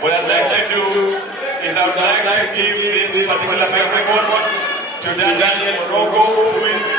What I'd like to do is I would like to give this particular microphone to Daniel Maraga, who is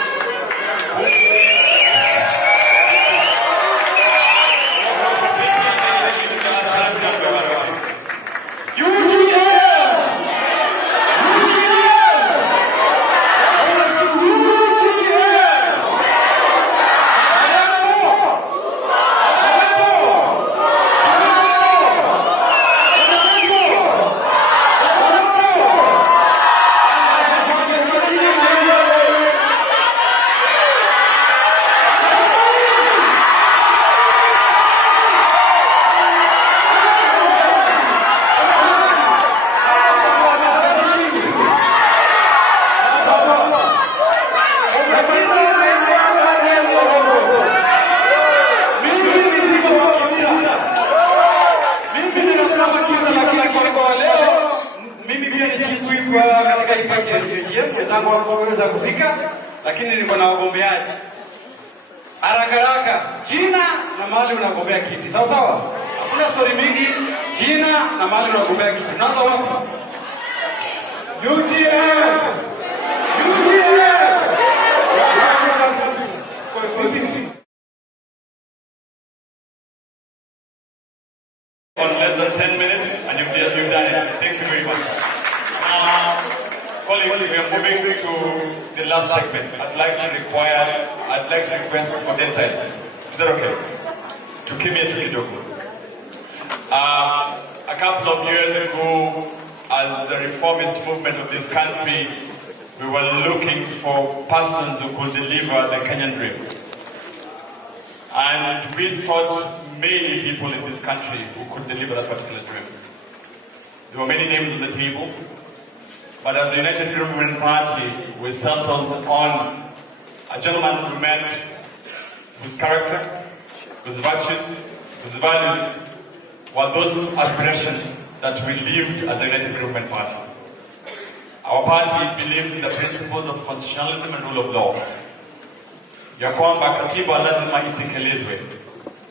wenzangu wameweza kufika, lakini niko na wagombeaji. Haraka haraka, jina na mahali unagombea kiti. Sawa sawa? Kuna story mingi, jina na mahali unagombea kiti. Tunaanza wapi? UTF! UTF! On less than 10 minutes, and you've done it. Thank you very much. Colleagues, we are moving to the last segment. I'd like to request for 10 seconds. Is that okay? To keep me to Kidogo. A couple of years ago, as the reformist movement of this country, we were looking for persons who could deliver the Kenyan dream. And we sought many people in this country who could deliver that particular dream. There were many names on the table, but as a United Government Party, we settled on a gentleman we met whose character, whose virtues, whose values were those aspirations that we lived as a United Government Party. Our party believes in the principles of constitutionalism and rule of law. Ya kwamba katiba lazima itekelezwe.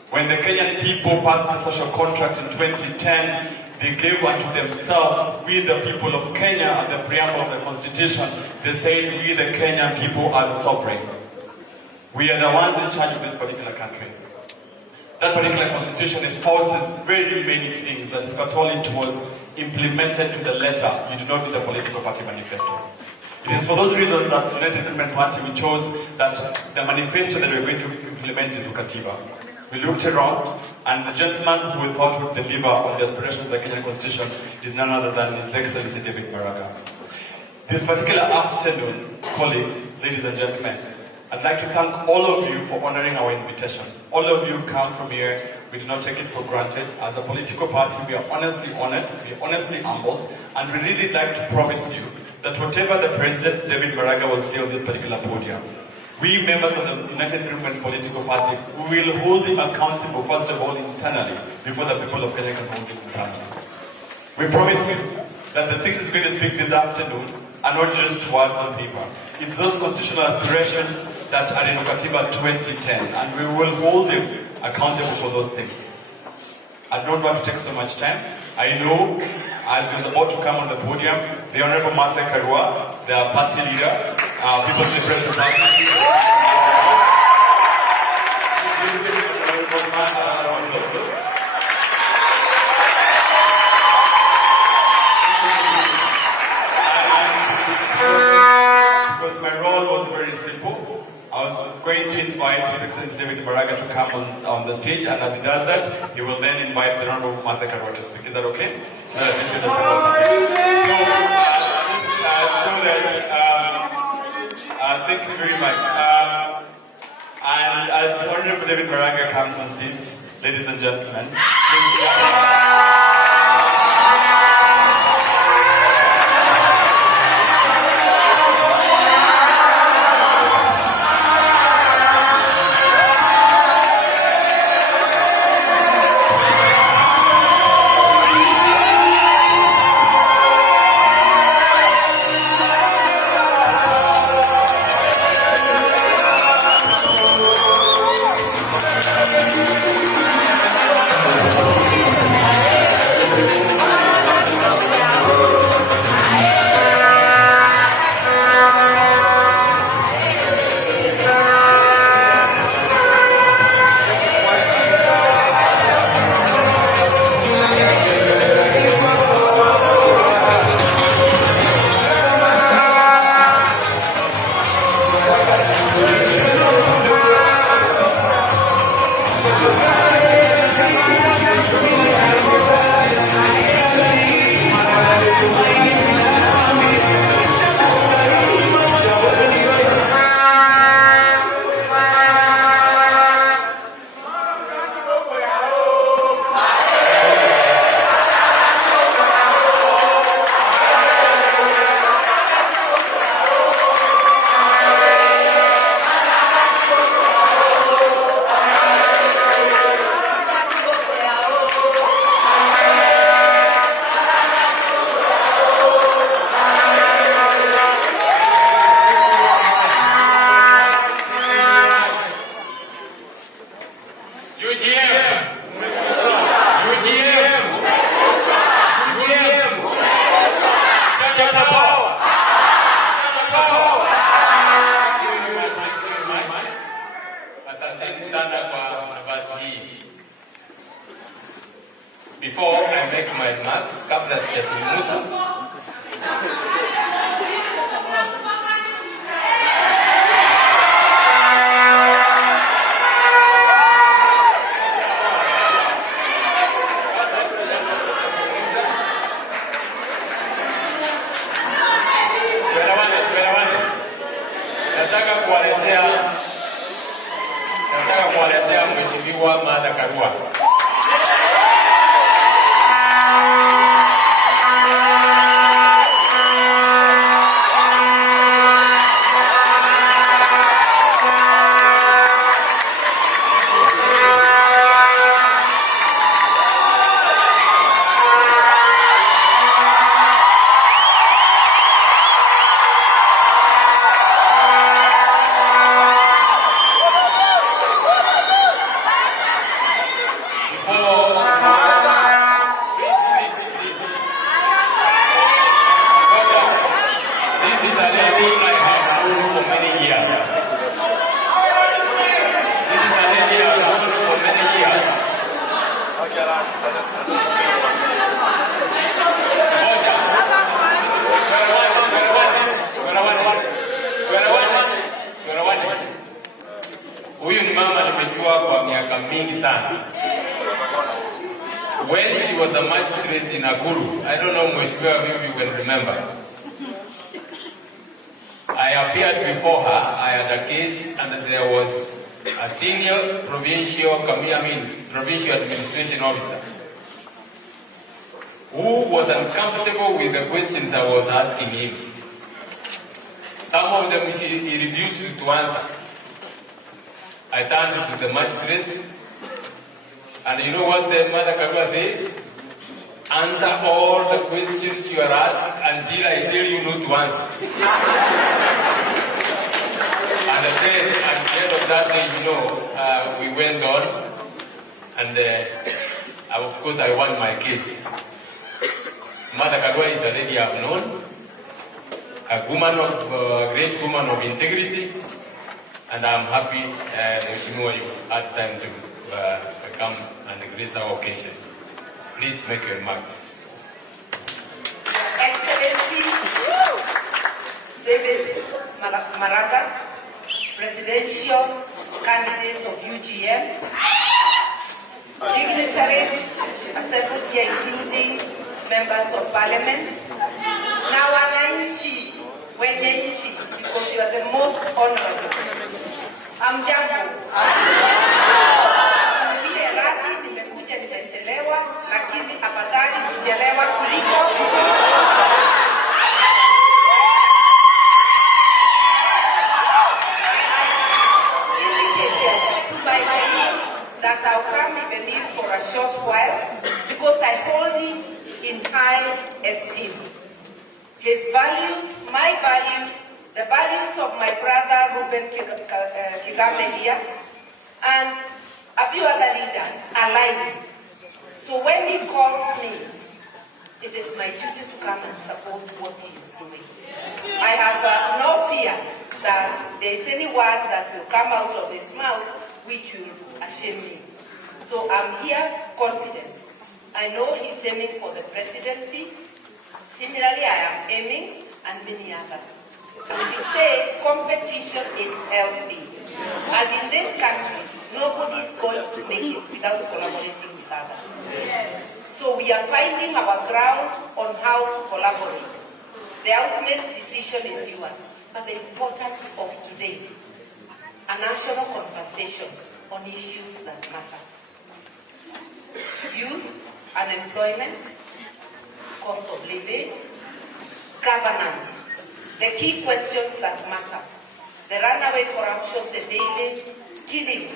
When the Kenyan people passed the social contract in 2010, they gave unto themselves, we the people of Kenya, and the preamble of the constitution, they said, we the Kenyan people are the sovereign. We are the ones in charge of this particular country. That particular constitution espouses very many things that if at all it was implemented to the letter, you do not need a political party manifesto. It is for those reasons that the United Government Party we chose that the manifesto that we're going to implement is Ukatiba. We looked around, and the gentleman who we thought would deliver on the aspirations of the Kenyan Constitution is none other than His Excellency David Maraga. This particular afternoon, colleagues, ladies and gentlemen, I'd like to thank all of you for honoring our invitation. All of you come from here. We do not take it for granted. As a political party, we are honestly honored, we are honestly humbled, and we really like to promise you that whatever the President, David Maraga, will say on this particular podium, we members of the United Government Political Party, we will hold him accountable, first of all, internally, before the people of Kenya can hold him internally. We promise you that the things he's going to speak this afternoon are not just words on paper. It's those constitutional aspirations that are in Katiba 2010, and we will hold him accountable for those things. I don't want to take so much time. I know, as he's about to come on the podium, the Honorable Martha Karua, the party leader, People's Liberation Party. Because my role was very simple. I was going to invite His Excellency David Maraga to come on the stage, and as he does that, he will then invite the Honorable Martha Karua to speak. Is that okay? Thank you very much. And as Honorable David Maraga comes on stage, ladies and gentlemen, Before I make my remarks, kabla sijazungumza, nataka kuwaletea Mheshimiwa Maraga. Huyu ni mama nimejua kwa miaka mingi sana. When she was a magistrate in Nakuru, I don't know Mheshimiwa if you will remember. I appeared before her. I had a case and there was a senior provincial administration officer who was uncomfortable with the questions I was asking him. Some of them he refused to answer. I turned to the magistrate, and you know what the Maraga said? Answer all the questions you are asked until I tell you not to answer. And at the end of that day, we went on, and of course I won my case. Maraga is a lady I've known, a woman of great woman of integrity. And I'm happy Mheshimiwa you had time to come and grace our occasion. Please make your remarks. Excellency David Maraga, Presidential Candidate of UGM, dignitaries assembled here including members of Parliament, na wananchi wenye nchi, because you are the most honorable. Amjambo. Vile radhi nimekuja nimechelewa, lakini afadhali kuchelewa kuliko. That I'll come even in for a short while because I hold him in high esteem. His values, my values, the values of my brother Ruben Kigame here, and a few other leaders align. So when he calls me, it is my duty to come and support what he is doing. I have no fear that there is any word that will come out of his mouth which will ashame me. So I'm here confident. I know he's aiming for the presidency. Similarly, I am aiming, and many others. And we say competition is healthy. As in this country, nobody is going to make it without collaborating with others. So we are finding our ground on how to collaborate. The ultimate decision is yours. But the importance of today, a national conversation on issues that matter. Youth, unemployment, cost of living, governance, the key questions that matter. The runaway corruption, the daily killings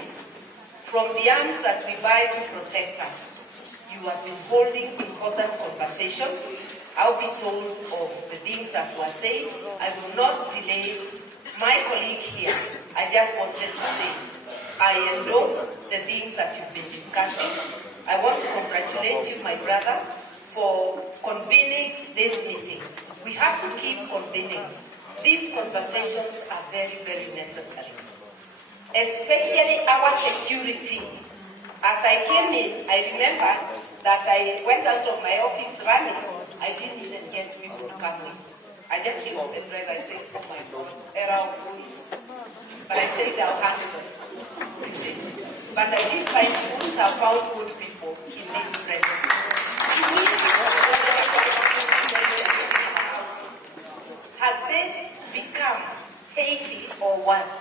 from the arms that we buy to protect us. You have been holding important conversations. I'll be told of the things that were said. I will not delay my colleague here. I just wanted to say, I endorse the things that you've been discussing. I want to congratulate you, my brother, for convening this meeting. We have to keep convening. These conversations are very, very necessary. Especially our security. As I came in, I remember that I went out of my office running, I didn't even get people to come with. I just gave up the driver. I said, oh my God, error of police. But I said I'll handle it. But I did find schools have found good people in this presence. Has this become Haiti or worse?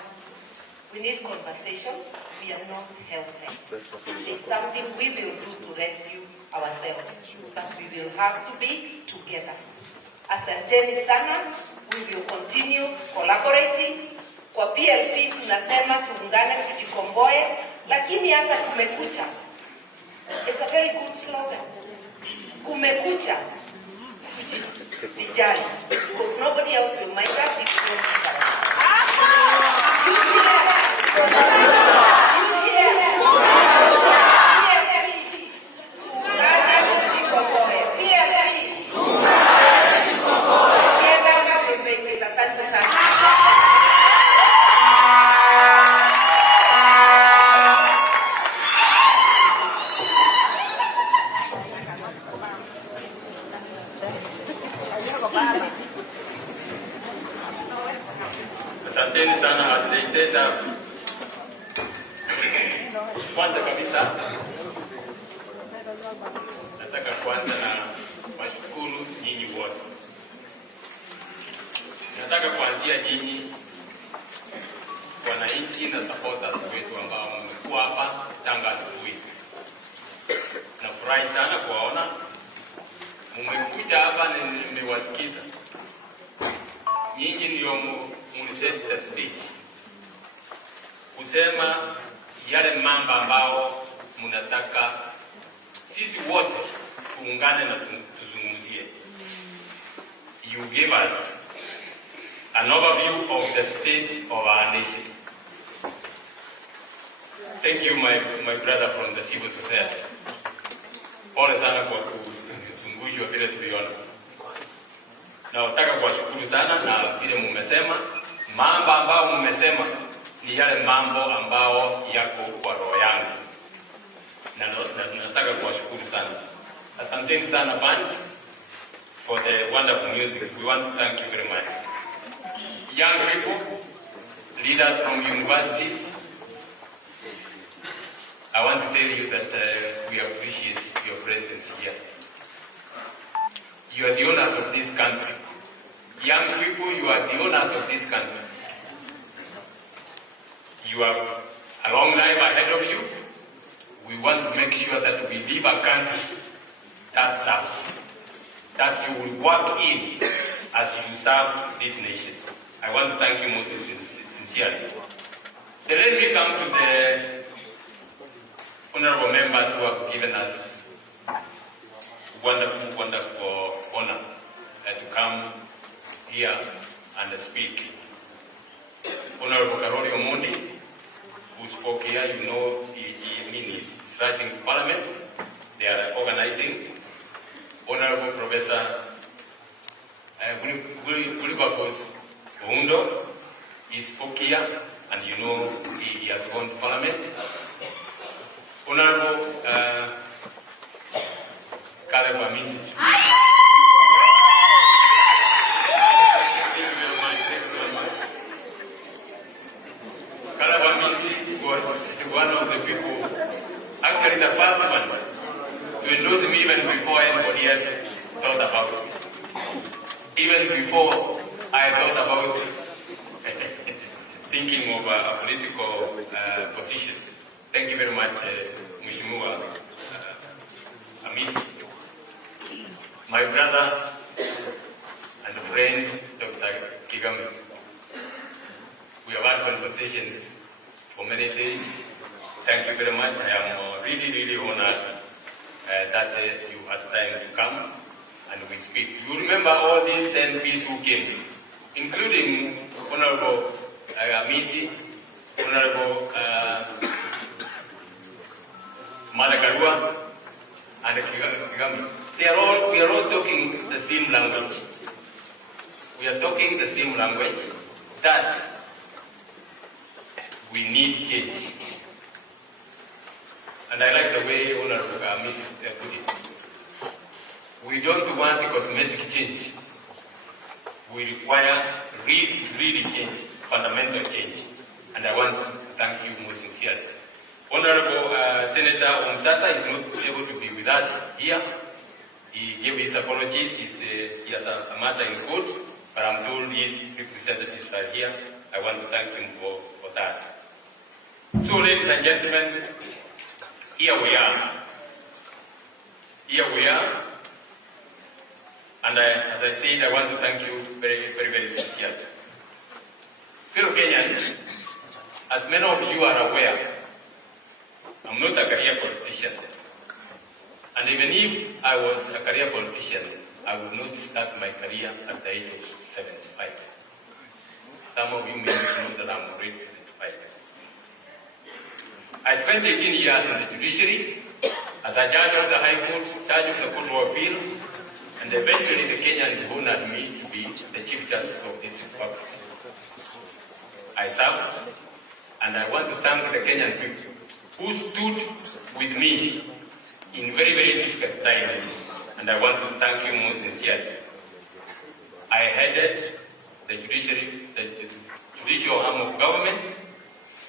We need conversations. We are not helpless. It's something we will do to rescue ourselves. But we will have to be together. Asanteni sana. We will continue collaborating. Kwa PLP tunasema tuungane tujikomboe, lakini hata kumekucha. It's a very good slogan. Kumekucha. Vijana. Because nobody else will mind us if we Asanteni sana wazee. Kwanza kabisa nataka kwanza na washukuru nyinyi wote. Nataka kuanzia nyinyi wananchi na supporters wetu ambao mmekuwa hapa tangu asubuhi. Nafurahi sana kuwaona mmekuja hapa na nimewasikiza. Nyinyi ndio mnisesta stage kusema yale mambo ambao mnataka sisi wote tuungane na tuzungumzie. You give us an overview of the state of our nation. Thank you, my brother from the civil society. Pole sana kwa kuzungushwa vile tuliona. Na nataka kuwashukuru sana na vile mmesema mambo ambao mmesema ni yale mambo ambao yako kwa roho yangu. Na nataka kuwashukuru sana. Asanteni sana band for the wonderful music. We want to thank you very much. Young people, leaders from universities, I want to tell you that we appreciate your presence here. You are the owners of this country. Young people, you are the owners of this country. You have a long life ahead of you. We want to make sure that we live a country that serves you, that you will work in as you serve this nation. I want to thank you most sincerely. Then let me come to the honorable members who have given us wonderful honor to come here and speak. Honorable Karoli Omondi, who spoke here, you know, he's rushing to Parliament. They are organizing. Honorable Professor Gulibakos Oundo, he spoke here, and you know he has gone to Parliament. Honorable Caleb Amisi. Caleb Amisi was one of the people, actually the first one, to endorse me even before anybody else thought about it. Even before I thought about thinking of a political position. Thank you very much, Mheshimiwa Amisi. My brother and friend, Dr. Kigami. We have had conversations for many days. Thank you very much. I am really honored that you had time to come and we speak. You remember all these MPs who came, including Honorable Amisi, Honorable Maraga, and Kigami. We are all talking the same language. We are talking the same language that we need change. and I like the way Honorable Mrs. put it. We don't want a cosmetic change. We require really change, fundamental change. And I want to thank you most sincerely. Honorable Senator Omsata is not able to be with us here. He gave his apologies. He has a matter in court, but I'm told his representatives are here. I want to thank him for that. So, ladies and gentlemen, here we are. Here we are. And as I said, I want to thank you very sincerely. Fellow Kenyans, as many of you are aware, I'm not a career politician. And even if I was a career politician, I would not start my career at the age of 75. Some of you may not know that I'm already 75. I spent 18 years in the judiciary as a judge of the High Court, judge of the Court of Appeal, and eventually the Kenyans honored me to be the Chief Justice of this republic. I served, and I want to thank the Kenyan people who stood with me in very difficult times, and I want to thank you most sincerely. I headed the judicial arm of government,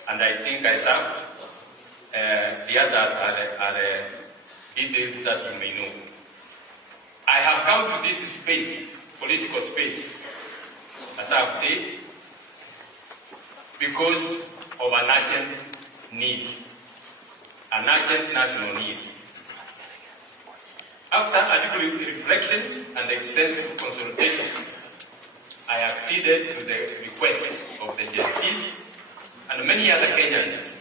and I think I served. The others are details that you may know. I have come to this space, political space, as I've said, because of an urgent need, an urgent national need. After adequate reflections and extensive consultations, I acceded to the request of the JCs and many other Kenyans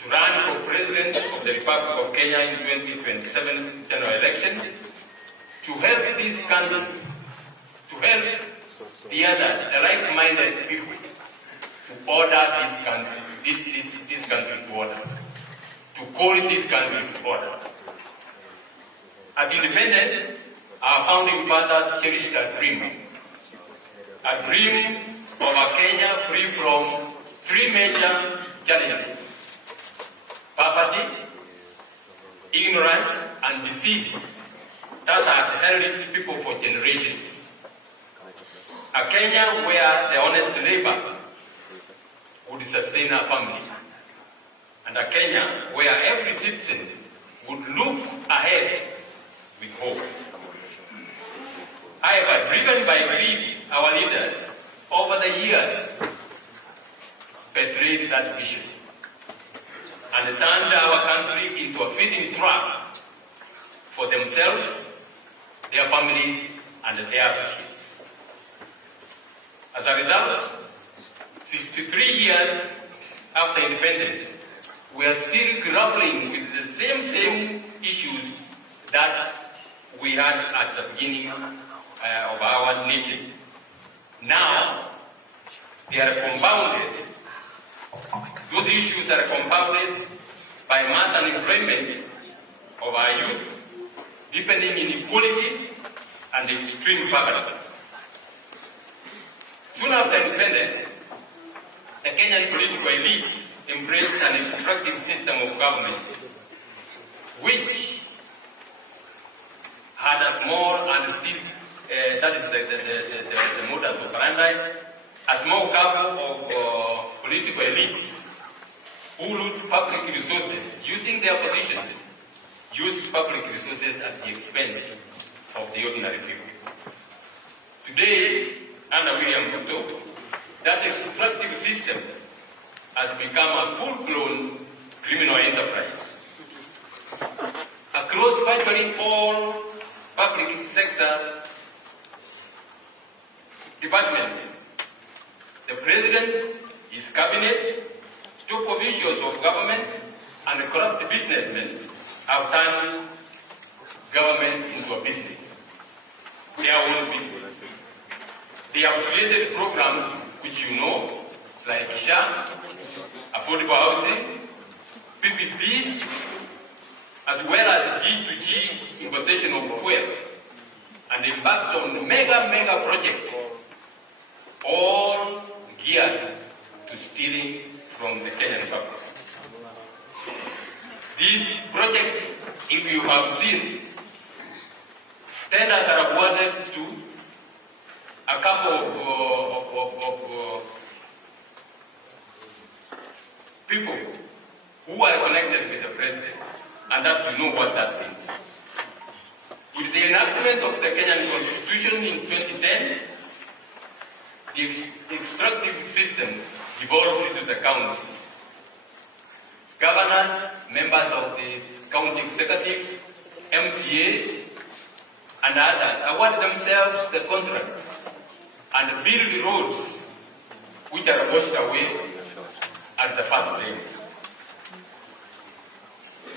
to run for President of the Republic of Kenya in 2027 general election, to help this country, to help the others, the like-minded people, to order this country, this country to order, to call this country to order. At independence, our founding fathers cherished a dream of a Kenya free from three major challenges: poverty, ignorance, and disease that had held its people for generations. A Kenya where the honest labor would sustain a family. And a Kenya where every citizen would look ahead with hope. However, driven by greed, our leaders over the years betrayed that vision and turned our country into a feeding trap for themselves, their families, and their associates. As a result, 63 years after independence, we are still grappling with the same issues that we had at the beginning of our nation. Now, they are compounded. Those issues are compounded by mass unemployment of our youth, deepening inequality, and extreme poverty. Soon after independence, the Kenyan political elite embraced an extractive system of government, which had a small and still, that is the modus operandi, a small couple of political elites who loot public resources, using their positions, use public resources at the expense of the ordinary people. Today, under William Ruto, that extractive system has become a full-blown criminal enterprise. Across virtually all public sector departments, the President, his cabinet, top officials of government, and corrupt businessmen have turned government into a business, their own business. They have created programs which you know, like SHA, affordable housing, PPPs, as well as G2G importation of fuel, and embarked on mega projects, all geared to stealing from the Kenyan public. These projects, if you have seen, tenders are awarded to a couple of people who are connected with the president, and that you know what that means. With the enactment of the Kenyan Constitution in 2010, the extractive system devolved into the counties. Governors, members of the county executives, MCAs, and others award themselves the contracts and build roads which are washed away at the first day.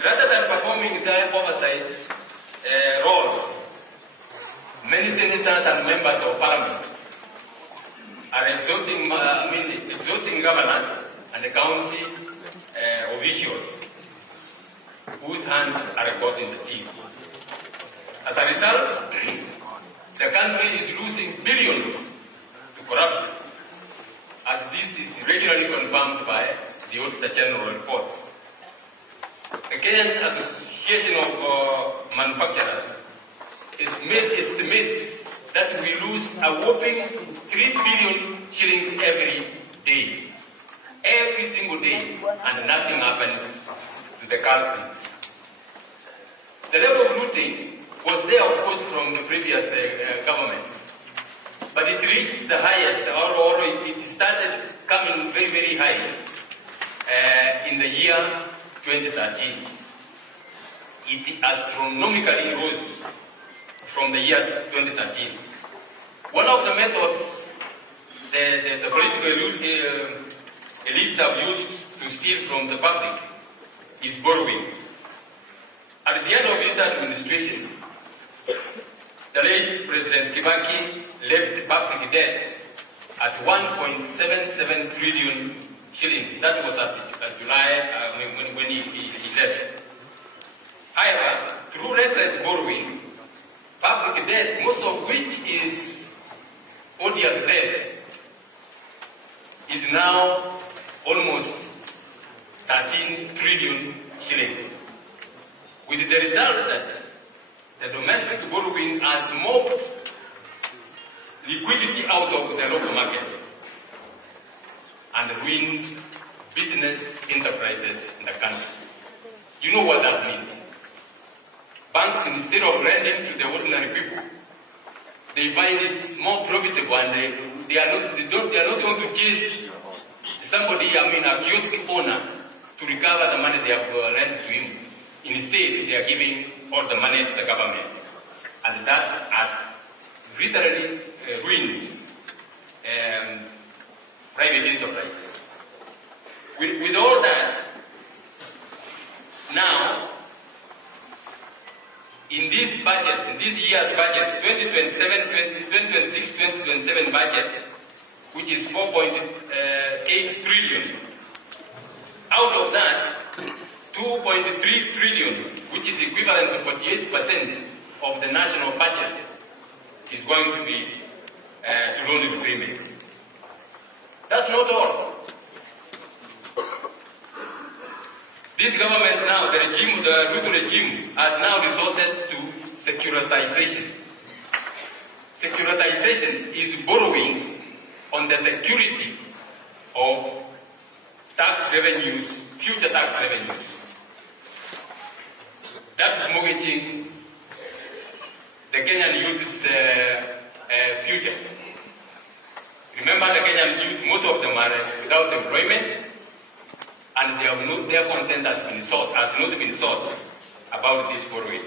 Rather than performing their oversight roles, many senators and members of parliament are exalting governors and the county officials whose hands are caught in the teeth. As a result, the country is losing billions to corruption, as this is regularly confirmed by the Auditor General reports. The Kenyan Association of Manufacturers estimates that we lose a whopping 3 billion shillings every day. Every single day, and nothing happens to the culprits. The level of looting was there, of course, from the previous governments, but it reached the highest, or it started coming very, very high in the year 2013. It astronomically rose from the year 2013. One of the methods the political elites have used to steal from the public is borrowing. At the end of his administration, the late President Kibaki left public debt at 1.77 trillion shillings. That was at July when he left. However, through reckless borrowing, public debt, most of which is odious debt, is now almost 13 trillion shillings. With the result that the domestic borrowing has mopped liquidity out of the local market and ruined business enterprises in the country. You know what that means. Banks, instead of lending to the ordinary people, they find it more profitable, and they are not going to chase somebody, a kiosk owner, to recover the money they have lent to him. Instead, they are giving all the money to the government, and that has literally ruined private enterprise. With all that, now, in this budget, in this year's budget, 2026-2027 budget, which is 4.8 trillion, out of that, 2.3 trillion, which is equivalent to 48% of the national budget, is going to be to loan repayments. That's not all. This government now, the Ruto regime, has now resorted to securitization. Securitization is borrowing on the security of tax revenues, future tax revenues. That's mortgaging the Kenyan youth's future. Remember, the Kenyan youth, most of them are without employment, and their consent has not been sought about this borrowing.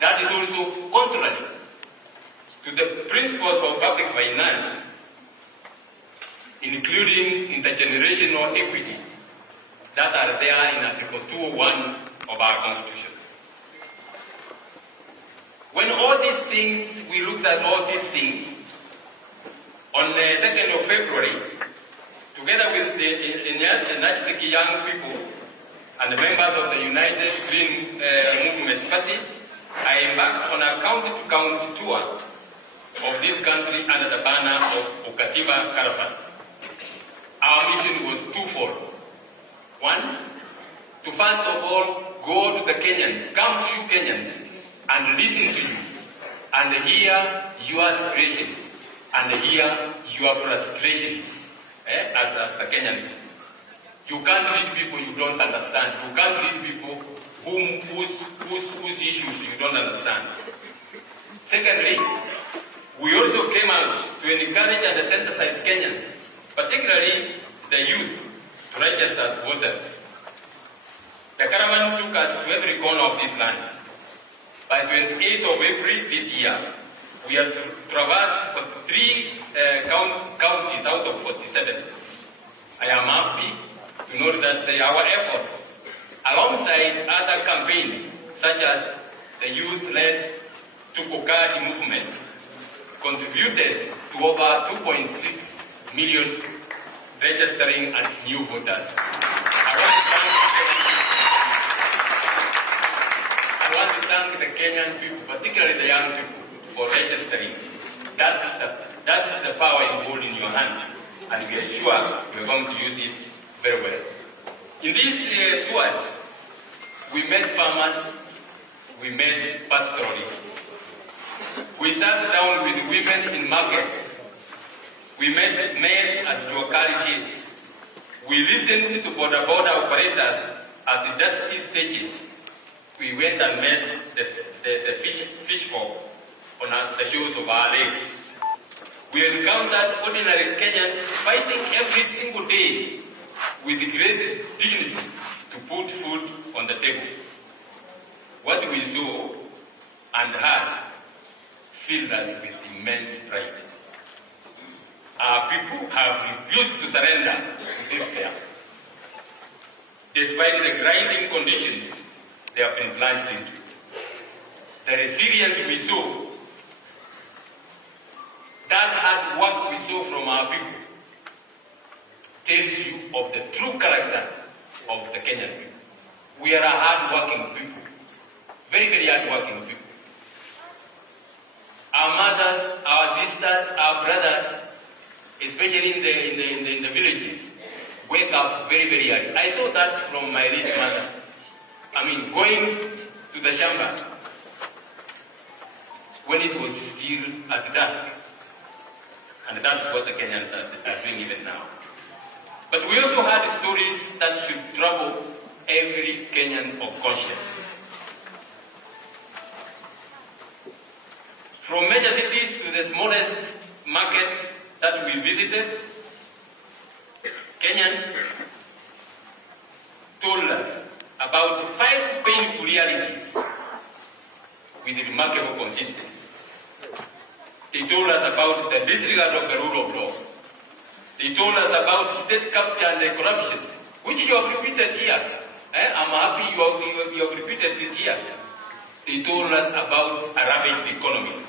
That is also contrary to the principles of public finance, including intergenerational equity, that are there in Article 201 of our Constitution. When all these things, we looked at all these things, on the 2nd of February, together with the energetic young people and the members of the United Green Movement Party, I embarked on a county-to-county tour of this country under the banner of Ukativa Caravan. Our mission was twofold. One, to first of all go to the Kenyans, come to you Kenyans, and listen to you, and hear your aspirations, and hear your frustrations, as the Kenyan people. You can't lead people you don't understand. You can't lead people whose issues you don't understand. Secondly, we also came out to encourage and sensitize Kenyans, particularly the youth, to register as voters. The caravan took us to every corner of this land. By 28th of April this year, we had traversed 43 counties out of 47. I am happy to know that our efforts, alongside other campaigns such as the youth-led Tukokadi movement, contributed to over 2.6 million registering as new voters. I want to thank the Kenyan people, particularly the young people, for registering. That is the power you hold in your hands, and we are sure we are going to use it very well. In these tours, we met farmers, we met pastoralists. We sat down with women in markets. We met men at local sheds. We listened to border operators at the dusty stages. We went and met the fish folk on the shores of our lakes. We encountered ordinary Kenyans fighting every single day with great dignity to put food on the table. What we saw and heard filled us with immense pride. Our people have refused to surrender to despair. Despite the grinding conditions they have been plunged into, the resilience we saw, that hard work we saw from our people, tells you of the true character of the Kenyan people. We are a hard-working people, very, very hard-working people. Our mothers, our sisters, our brothers, especially in the villages, wake up very, very early. I saw that from my rich mother. I mean, going to the shamba when it was still at dusk. And that's what the Kenyans are doing even now. But we also had stories that should trouble every Kenyan of conscience. From major cities to the smallest markets that we visited, Kenyans told us about 5 painful realities with remarkable consistency. They told us about the disregard of the rule of law. They told us about state capture and corruption, which you have repeated here. I'm happy you have repeated it here. They told us about a ravaged economy.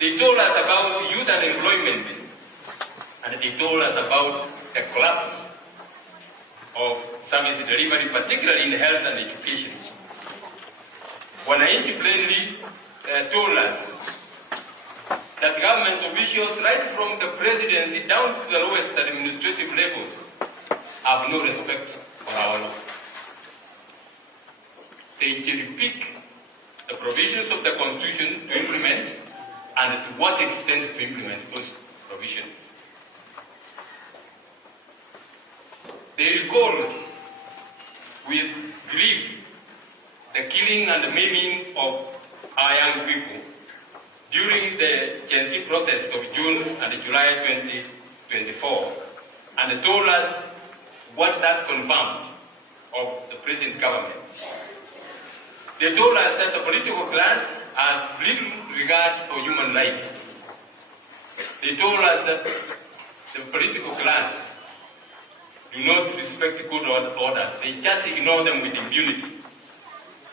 They told us about youth unemployment. And they told us about the collapse of service delivery, particularly in health and education. Wananchi plainly told us that government officials, right from the presidency down to the lowest administrative levels, have no respect for our law. They cherry-pick the provisions of the Constitution to implement, and to what extent to implement those provisions. They recall with grief the killing and maiming of our young people during the Gen Z protest of June and July 2024, and told us what that confirmed of the present government. They told us that the political class had little regard for human life. They told us that the political class do not respect good orders. They just ignore them with impunity.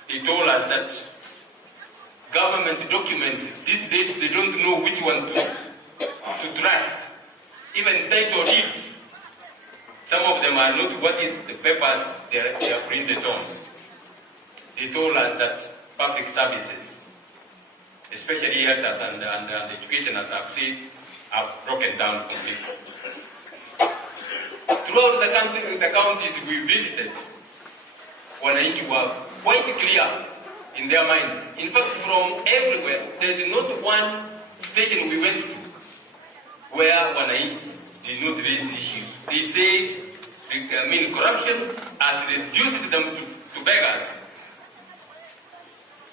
They told us that government documents, these days they don't know which one to trust. Even title deeds, some of them are not what is the papers they are printed on. They told us that public services, especially health and education, as I've said, have broken down completely. Throughout the counties we visited, wananchi were quite clear in their minds. In fact, from everywhere, there is not one station we went to where wananchi did not raise issues. They said, corruption has reduced them to beggars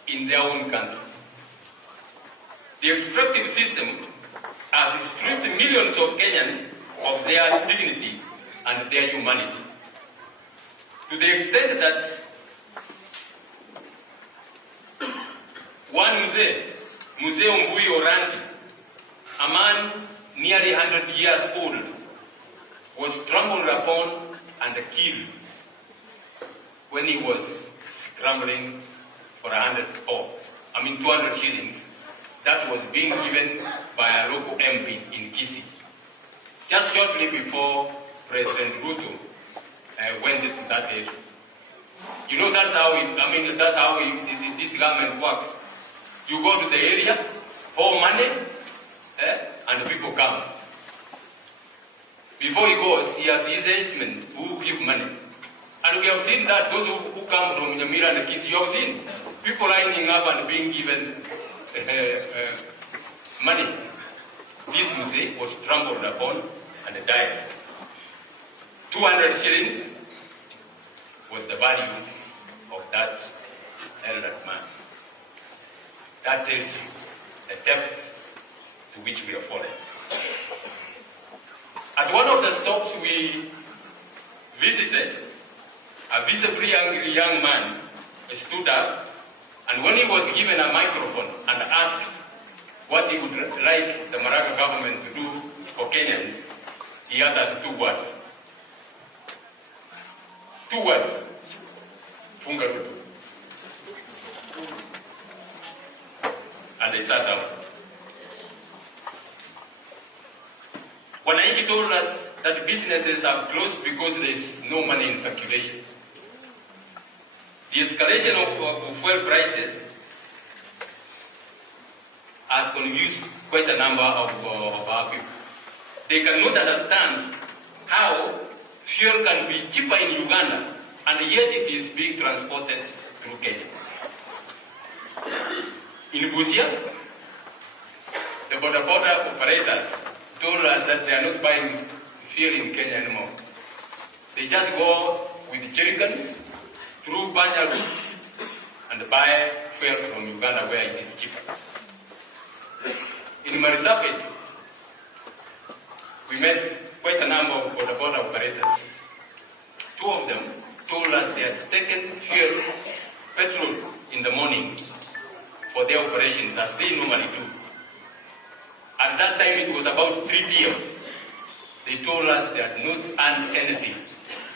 in their own country. The extractive system has stripped millions of Kenyans of their dignity and their humanity, to the extent that one Mzee Ombui Orandi, a man nearly 100 years old, was trampled upon and killed when he was scrambling for 200 shillings that was being given by a local MP in Kisii, just shortly before President Ruto went to that area. You know, that's how this government works. You go to the area, pour money, and people come. Before he goes, he has his agent who give money. And we have seen that those who come from Nyamira and Kisii, you have seen people lining up and being given money. This Mzee was trampled upon and died. 200 shillings was the value of that elder man. That tells you the depth to which we are fallen. At one of the stops we visited, a visibly angry young man stood up, and when he was given a microphone and asked what he would like the Maraga government to do for Kenyans, he uttered two words. Funga Ruto. And they sat down. Wananchi told us that businesses are closed because there is no money in circulation. The escalation of fuel prices has confused quite a number of our people. They cannot understand how fuel can be cheaper in Uganda and yet it is being transported through Kenya. In Busia, the border operators told us that they are not buying fuel in Kenya anymore. They just go with jerrycans through Banya routes and buy fuel from Uganda where it is cheaper. In Marisabit, we met quite a number of border operators. Two of them told us they have taken fuel, petrol in the morning for their operations as they normally do. At that time it was about 3 p.m. They told us they had not earned anything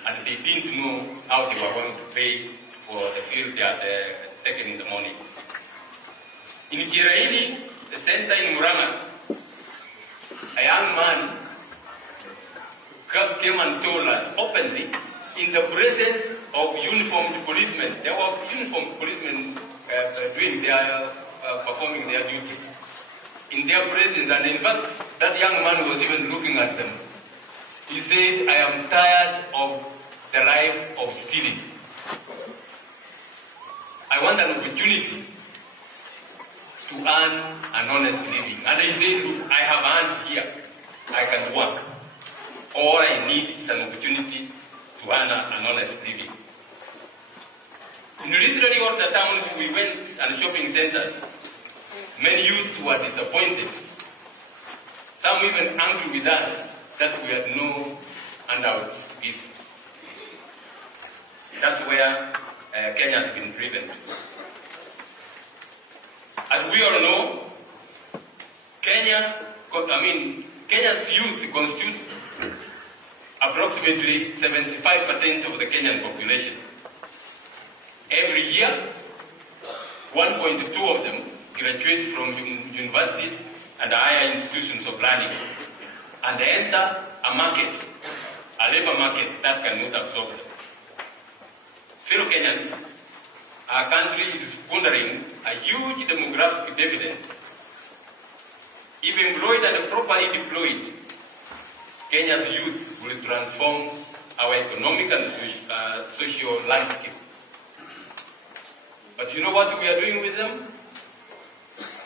and they didn't know how they were going to pay for the fuel they had taken in the morning. In Kiraini, the center in Maraga, a young man came and told us openly, in the presence of uniformed policemen. There were uniformed policemen performing their duties. In their presence, and in fact, that young man was even looking at them. He said, I am tired of the life of stealing. I want an opportunity to earn an honest living. And he said, look, I have earned here. I can work. All I need is an opportunity to earn an honest living. In literally all the towns we went and shopping centers, many youths were disappointed. Some even angry with us that we had no handouts to give. That's where Kenya has been driven to. As we all know, Kenya's youth constitutes approximately 75% of the Kenyan population. Every year, 1.2 of them graduate from universities and higher institutions of learning, and they enter a labor market that cannot absorb them. Fellow Kenyans, our country is squandering a huge demographic dividend. If employed and properly deployed, Kenya's youth will transform our economic and social landscape. But you know what we are doing with them?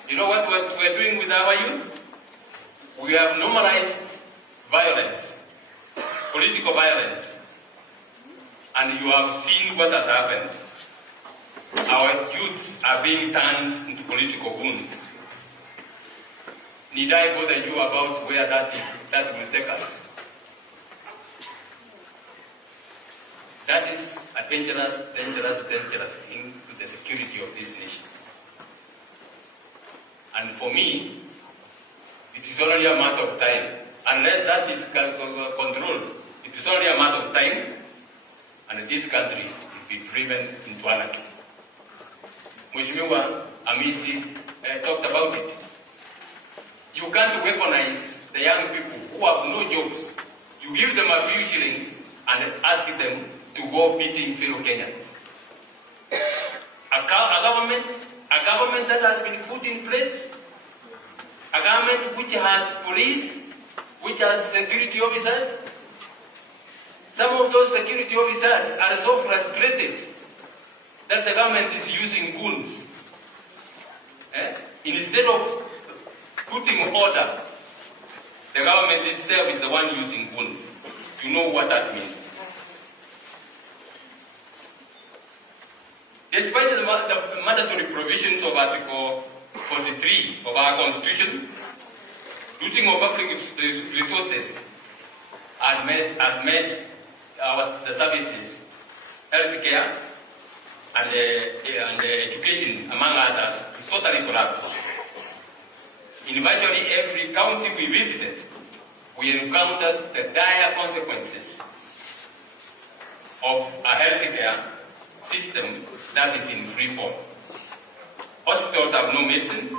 You know what we are doing with our youth? We have normalized violence, political violence, and you have seen what has happened. Our youths are being turned into political goons. Need I bother you about where that will take us? That is a dangerous thing to the security of this nation. And for me, it is only a matter of time. Unless that is controlled, it is only a matter of time, and this country will be driven into anarchy. Mheshimiwa Amisi talked about it. You can't weaponize the young people who have no jobs. You give them a few shillings and ask them to go beating fellow Kenyans. A government that has been put in place, a government which has police, which has security officers. Some of those security officers are so frustrated that the government is using goons. Instead of putting order, the government itself is the one using goons. You know what that means. Despite the mandatory provisions of Article 43 of our Constitution, looting of public resources has made the services, healthcare, and education, among others, totally collapse. In virtually every county we visited, we encountered the dire consequences of a healthcare system that is in free fall. Hospitals have no medicines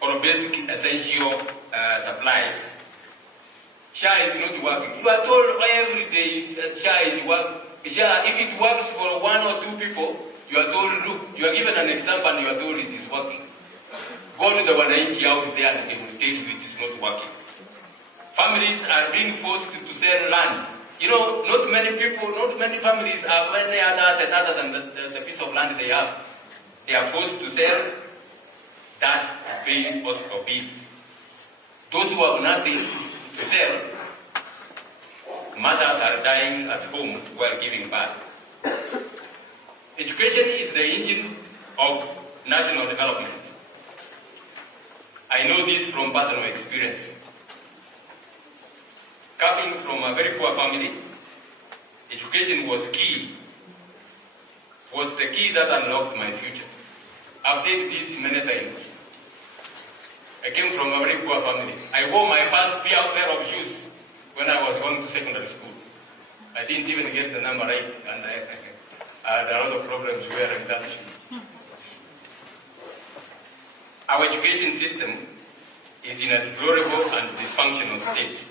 or basic essential supplies. SHA is not working. You are told every day SHA is working. SHA, if it works for one or two people, you are told, look, you are given an example and you are told it is working. Go to the wananchi out there and they will tell you it is not working. Families are being forced to sell land. You know, not many people, not many families have any other asset other than the piece of land they have. They are forced to sell that to pay hospital bills. Those who have nothing to sell, mothers are dying at home while giving birth. Education is the engine of national development. I know this from personal experience. Coming from a very poor family, education was key, was the key that unlocked my future. I've said this many times. I came from a very poor family. I wore my first pair of shoes when I was going to secondary school. I didn't even get the number right, and I had a lot of problems wearing that shoe. Our education system is in a deplorable and dysfunctional state.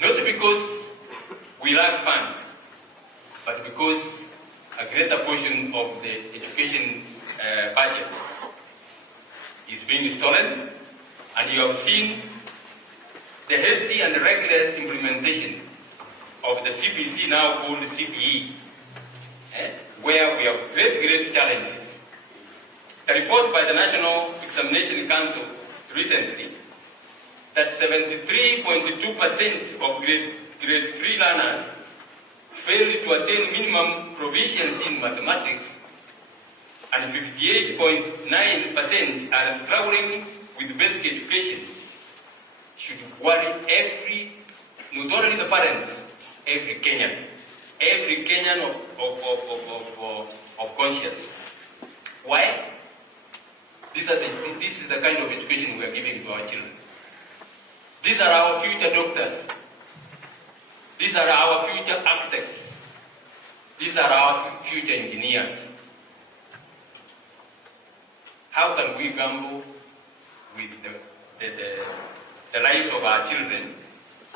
Not because we lack funds, but because a greater portion of the education budget is being stolen, and you have seen the hasty and reckless implementation of the CBC, now called CPE, where we have great challenges. A report by the National Examination Council recently that 73.2% of grade 3 learners fail to attain minimum proficiency in mathematics, and 58.9% are struggling with basic education, should worry not only the parents, every Kenyan of conscience. Why? This is the kind of education we are giving to our children. These are our future doctors. These are our future architects. These are our future engineers. How can we gamble with the lives of our children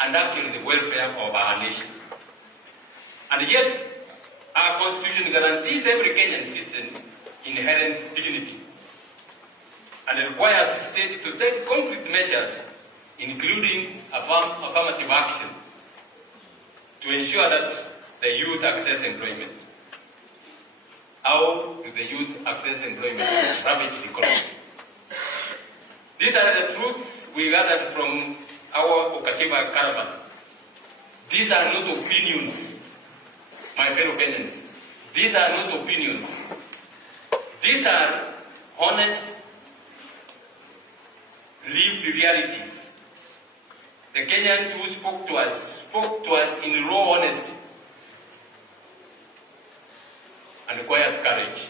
and actually the welfare of our nation? And yet, our Constitution guarantees every Kenyan citizen inherent dignity and requires the state to take concrete measures, including affirmative action, to ensure that the youth access employment. How do the youth access employment in the private economy? These are the truths we gathered from our Okatiba caravan. These are not opinions, my fellow Kenyans. These are not opinions. These are honest, lived realities. The Kenyans who spoke to us in raw honesty and quiet courage.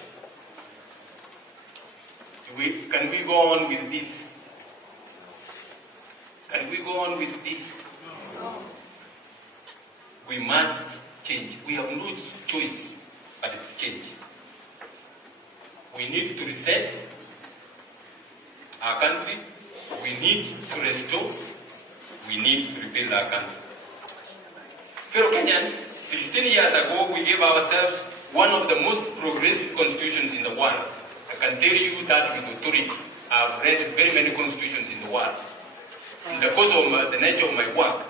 Can we go on with this? Can we go on with this? No. We must change. We have no choice but to change. We need to reset our country. We need to restore. We need to rebuild our country. Fellow Kenyans, 16 years ago, we gave ourselves one of the most progressive constitutions in the world. I can tell you that with authority. I've read very many constitutions in the world. In the course of the nature of my work,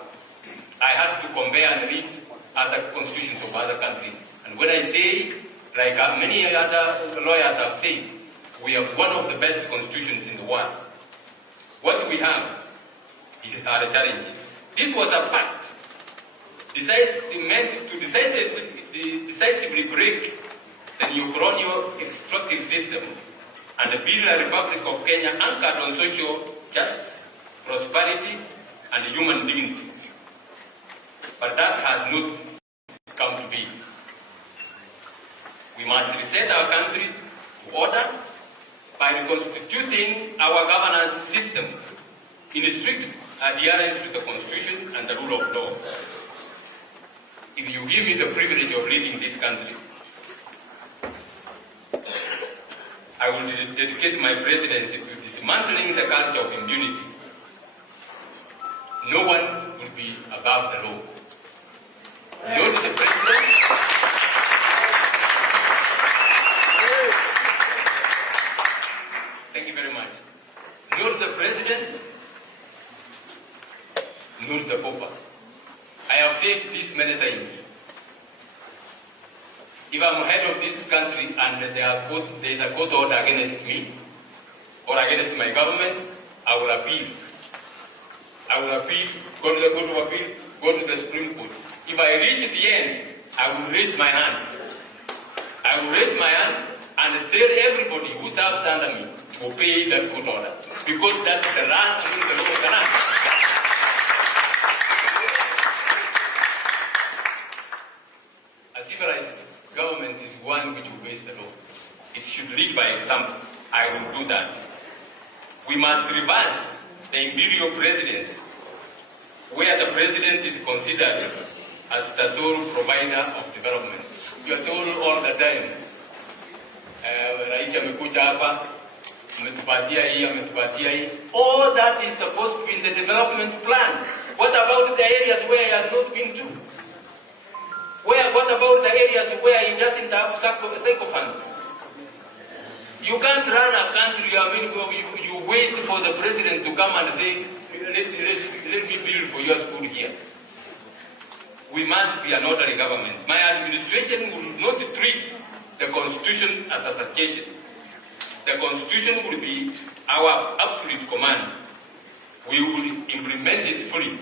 I had to compare and read other constitutions of other countries. And when I say, like many other lawyers have said, we have one of the best constitutions in the world. What we have are the challenges. This was a pact meant to decisively break the neo-colonial extractive system and build a Republic of Kenya anchored on social justice, prosperity, and human dignity. But that has not come to be. We must reset our country to order by reconstituting our governance system in strict adherence to the Constitution and the rule of law. If you give me the privilege of leading this country, I will dedicate my presidency to dismantling the culture of impunity. No one will be above the law. Not the president. Thank you very much. Not the president, not the pauper. I have said this many times. If I'm head of this country and there is a court order against me or against my government, I will appeal. I will appeal, go to the Court of Appeal, go to the Supreme Court. If I reach the end, I will raise my hands. I will raise my hands and tell everybody who serves under me to obey that court order. Because that's the land, the law of the land. A civilized government is one which obeys the law. It should lead by example. I will do that. We must reverse the imperial presidents, where the president is considered as the sole provider of development. You are told all the time, Rais amekuja hapa, ametupatia hii. All that is supposed to be in the development plan. What about the areas where it has not been to? What about the areas where you just have sycophants? You can't run a country, you wait for the president to come and say, let me build for your school here. We must be an orderly government. My administration will not treat the Constitution as a suggestion. The Constitution will be our absolute command. We will implement it fully.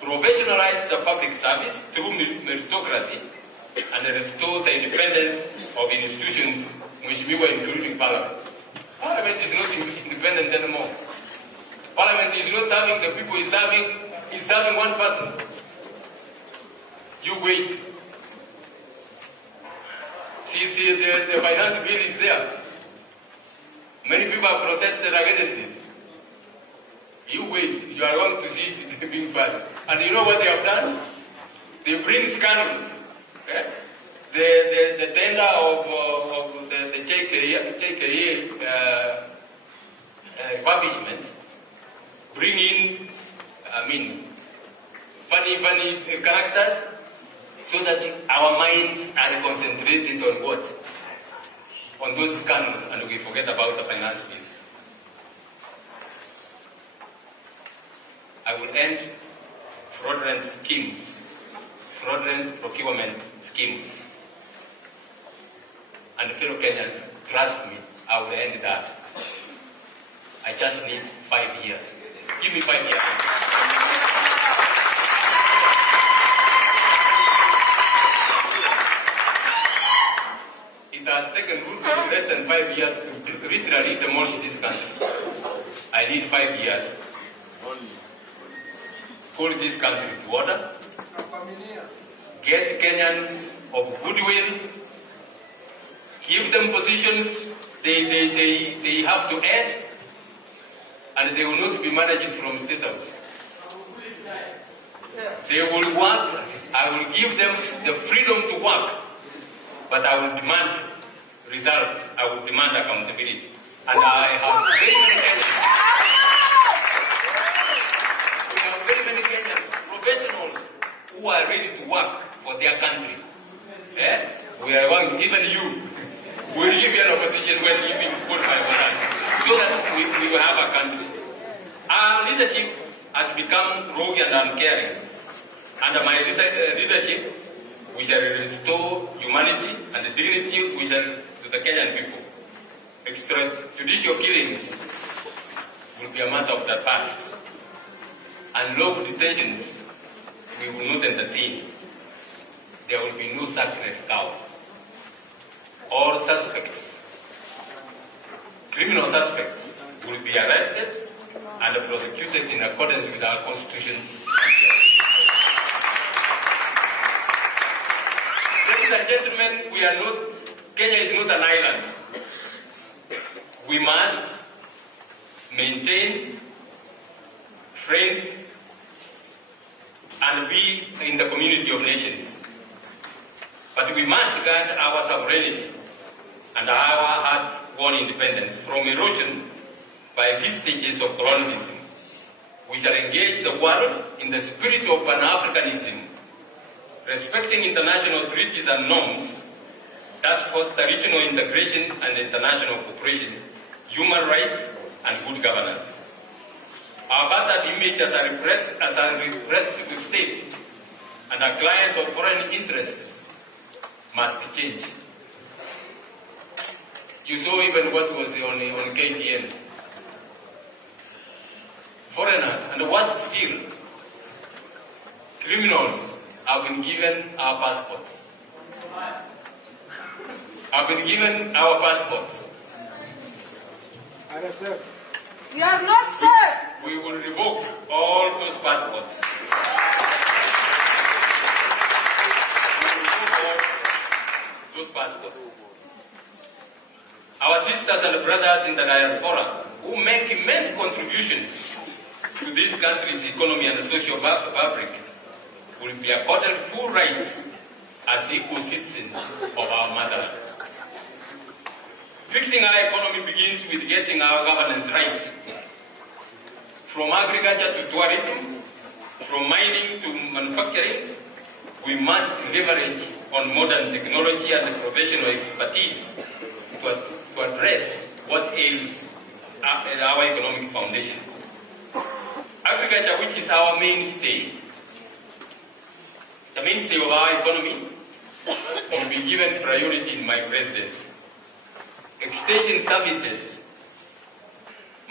Professionalize the public service through meritocracy and restore the independence of institutions, which we were including Parliament. Parliament is not independent anymore. Parliament is not serving the people, it's serving one person. You wait. See, the finance bill is there. Many people have protested against it. You wait, you are going to see it being passed. And you know what they have done? They bring scandals. Okay? The tender of the JKA establishment, bring in, funny characters, so that our minds are concentrated on what? On those scandals, and we forget about the finance bill. I will end fraudulent schemes, fraudulent procurement schemes. and fellow Kenyans, trust me, I will end that. I just need 5 years. Give me 5 years. It has taken Ruto less than 5 years to literally demolish this country. I need 5 years. Pull this country to order. Get Kenyans of goodwill. Give them positions they have to earn, and they will not be managed from State House. They will work. I will give them the freedom to work, but I will demand results. I will demand accountability. And I have very many Kenyans. We have very many Kenyans, professionals, who are ready to work for their country. We are going, even you. We will give you an opposition when you being qualified for that, so that we will have a country. Our leadership has become rogue and uncaring. Under my leadership, we shall restore humanity and the dignity to the Kenyan people. Extrajudicial killings will be a matter of the past. Unlawful detentions, we will not entertain. There will be no sacred cows. All suspects, criminal suspects, will be arrested and prosecuted in accordance with our constitution. Ladies and gentlemen, Kenya is not an island. We must maintain friends and be in the community of nations. But we must guard our sovereignty and our hard-won independence from erosion by vestiges of colonialism. We shall engage the world in the spirit of Pan-Africanism, respecting international treaties and norms that foster regional integration and international cooperation, human rights, and good governance. Our battered image as a repressive state and a client of foreign interests must change. You saw even what was on KTN. Foreigners, and worse still, criminals have been given our passports. We are not safe. We will revoke all those passports. Our sisters and brothers in the diaspora, who make immense contributions to this country's economy and social fabric, will be accorded full rights as equal citizens of our motherland. Fixing our economy begins with getting our governance rights. From agriculture to tourism, from mining to manufacturing, we must leverage on modern technology and professional expertise to address what ails our economic foundations. Agriculture, which is our mainstay, the mainstay of our economy, will be given priority in my presidency. Extension services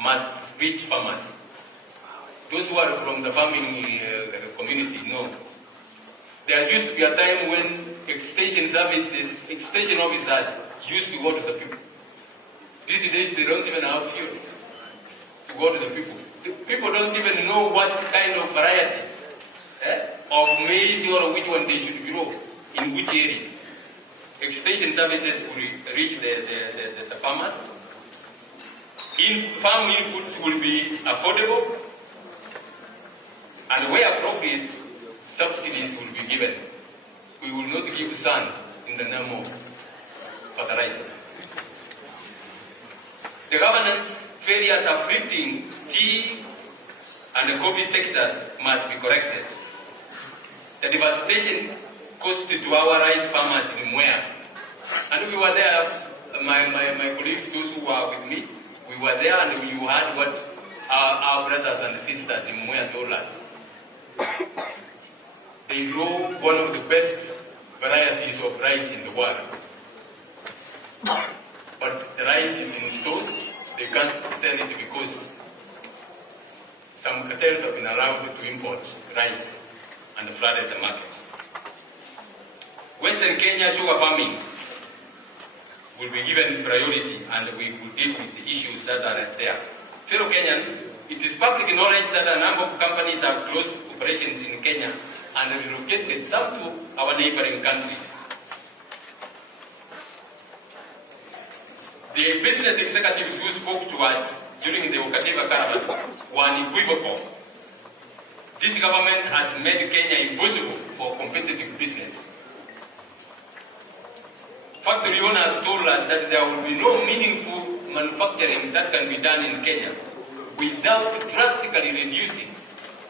must reach farmers. Those who are from the farming community know. There used to be a time when extension officers used to go to the people. These days they don't even have fuel to go to the people. The people don't even know what kind of variety of maize or which one they should grow in which area. Extension services will reach the farmers. Farm inputs will be affordable, and where appropriate, subsidies will be given. We will not give sand in the name of fertilizer. The governance failures afflicting tea and the coffee sectors must be corrected. The devastation caused to our rice farmers in Mwea. And we were there, my colleagues, those who were with me, we were there and we heard what our brothers and sisters in Mwea told us. They grow one of the best varieties of rice in the world. But the rice is in stores, they can't sell it because some cartels have been allowed to import rice and flooded the market. Western Kenya sugar farming will be given priority and we will deal with the issues that are there. Fellow Kenyans, it is public knowledge that a number of companies have closed operations in Kenya and relocated some to our neighboring countries. The business executives who spoke to us during the Okativa Caravan were unequivocal. This government has made Kenya impossible for competitive business. Factory owners told us that there will be no meaningful manufacturing that can be done in Kenya without drastically reducing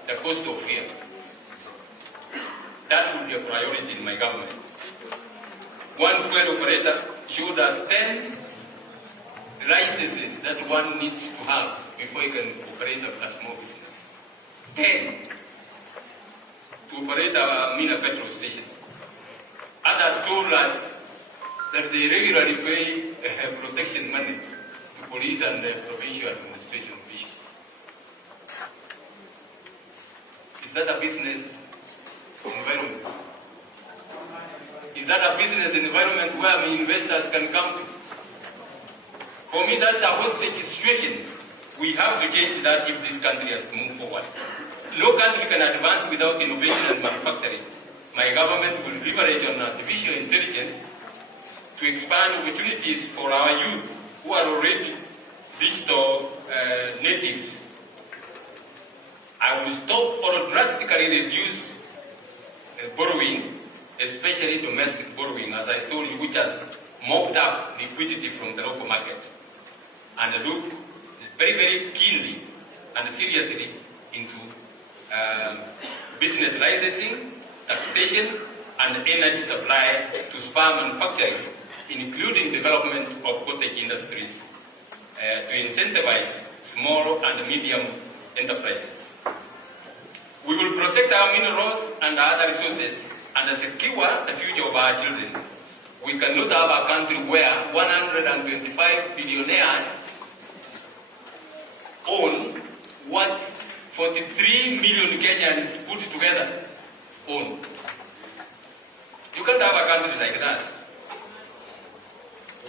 the cost of fuel. That will be a priority in my government. One fuel operator showed us 10 licenses that one needs to have before you can operate a small business. 10 to operate a Mina petrol station. Others told us that they regularly pay protection money to police and the provincial administration officials. Is that a business environment? Is that a business environment where investors can come to? For me, that's a hostage situation. We have to change that if this country has to move forward. No country can advance without innovation and manufacturing. My government will leverage on artificial intelligence to expand opportunities for our youth who are already digital natives. I will stop or drastically reduce borrowing, especially domestic borrowing, as I told you, which has mopped up liquidity from the local market, and look very, very keenly and seriously into business licensing, taxation, and energy supply to spur manufacturing, including development of cottage industries, to incentivize small and medium enterprises. We will protect our minerals and other resources and secure the future of our children. We cannot have a country where 125 billionaires own what 43 million Kenyans put together own. You can't have a country like that,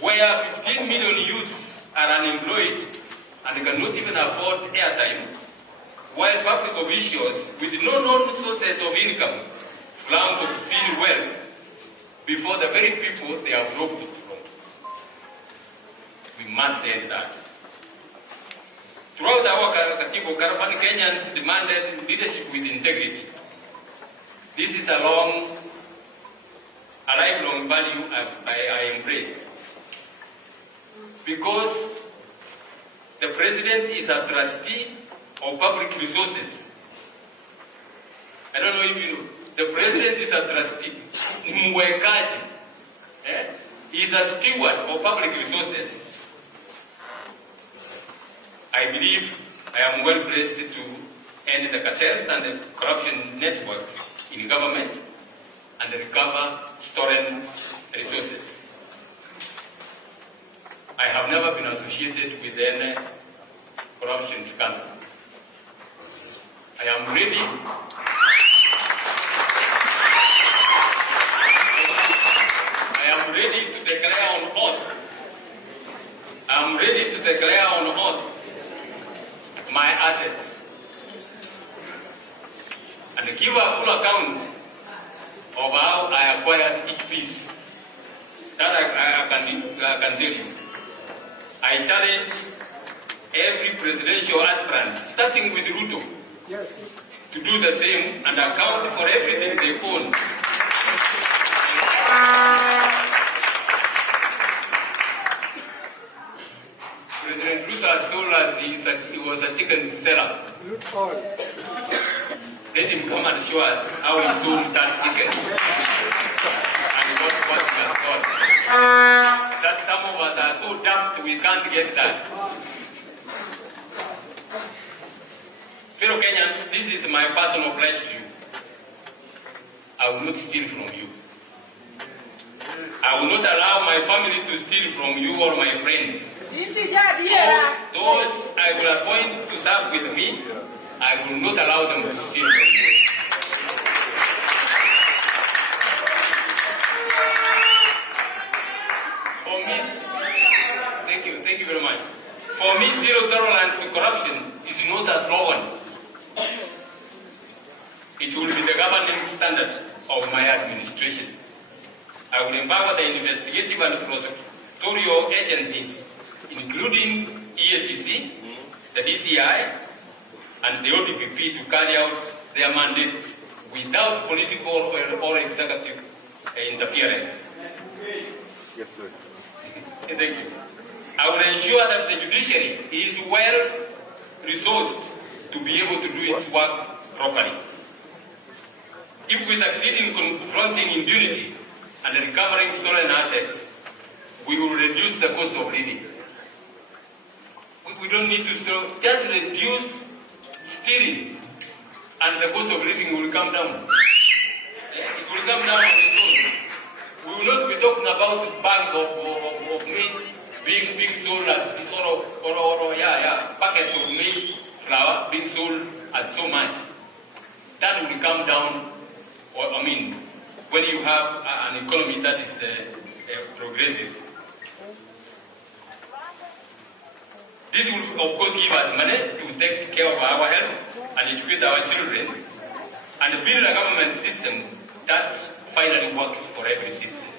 where 15 million youths are unemployed and cannot even afford airtime, while public officials with no known sources of income flaunt obscene wealth before the very people they have robbed it from. We must end that. Throughout our Katibu Caravan, Kenyans demanded leadership with integrity. This is a lifelong value I embrace. Because the president is a trustee of public resources. I don't know if you know. The president is a trustee. Mwekaji. He is a steward of public resources. I believe I am well placed to end the cartels and the corruption networks in government and recover stolen resources. I have never been associated with any corruption scandal. I am ready to declare on oath. I am ready to declare on oath my assets and give a full account of how I acquired each piece. That I can tell you. I challenge every presidential aspirant, starting with Ruto, to do the same and account for everything they own. President Ruto has told us he was a chicken seller. Let him come and show us how he sold that chicken and what he has got. That some of us are so daft we can't get that. Fellow Kenyans, this is my personal pledge to you. I will not steal from you. I will not allow my family to steal from you or my friends. Those I will appoint to serve with me, I will not allow them to steal from you. For me, thank you very much. For me, zero tolerance to corruption is not a slogan. It will be the governing standard of my administration. I will empower the investigative and prosecutorial agencies, including EACC, the DCI, and the ODPP to carry out their mandate without political or executive interference. Yes, sir. Thank you. I will ensure that the judiciary is well resourced to be able to do its work properly. If we succeed in confronting impunity and recovering stolen assets, we will reduce the cost of living. We don't need to just reduce stealing and the cost of living will come down. It will come down on its own. We will not be talking about bags of maize being sold at packets of maize flour being sold at so much. That will come down, when you have an economy that is progressive. This will, of course, give us money to take care of our health and educate our children and build a government system that finally works for every citizen.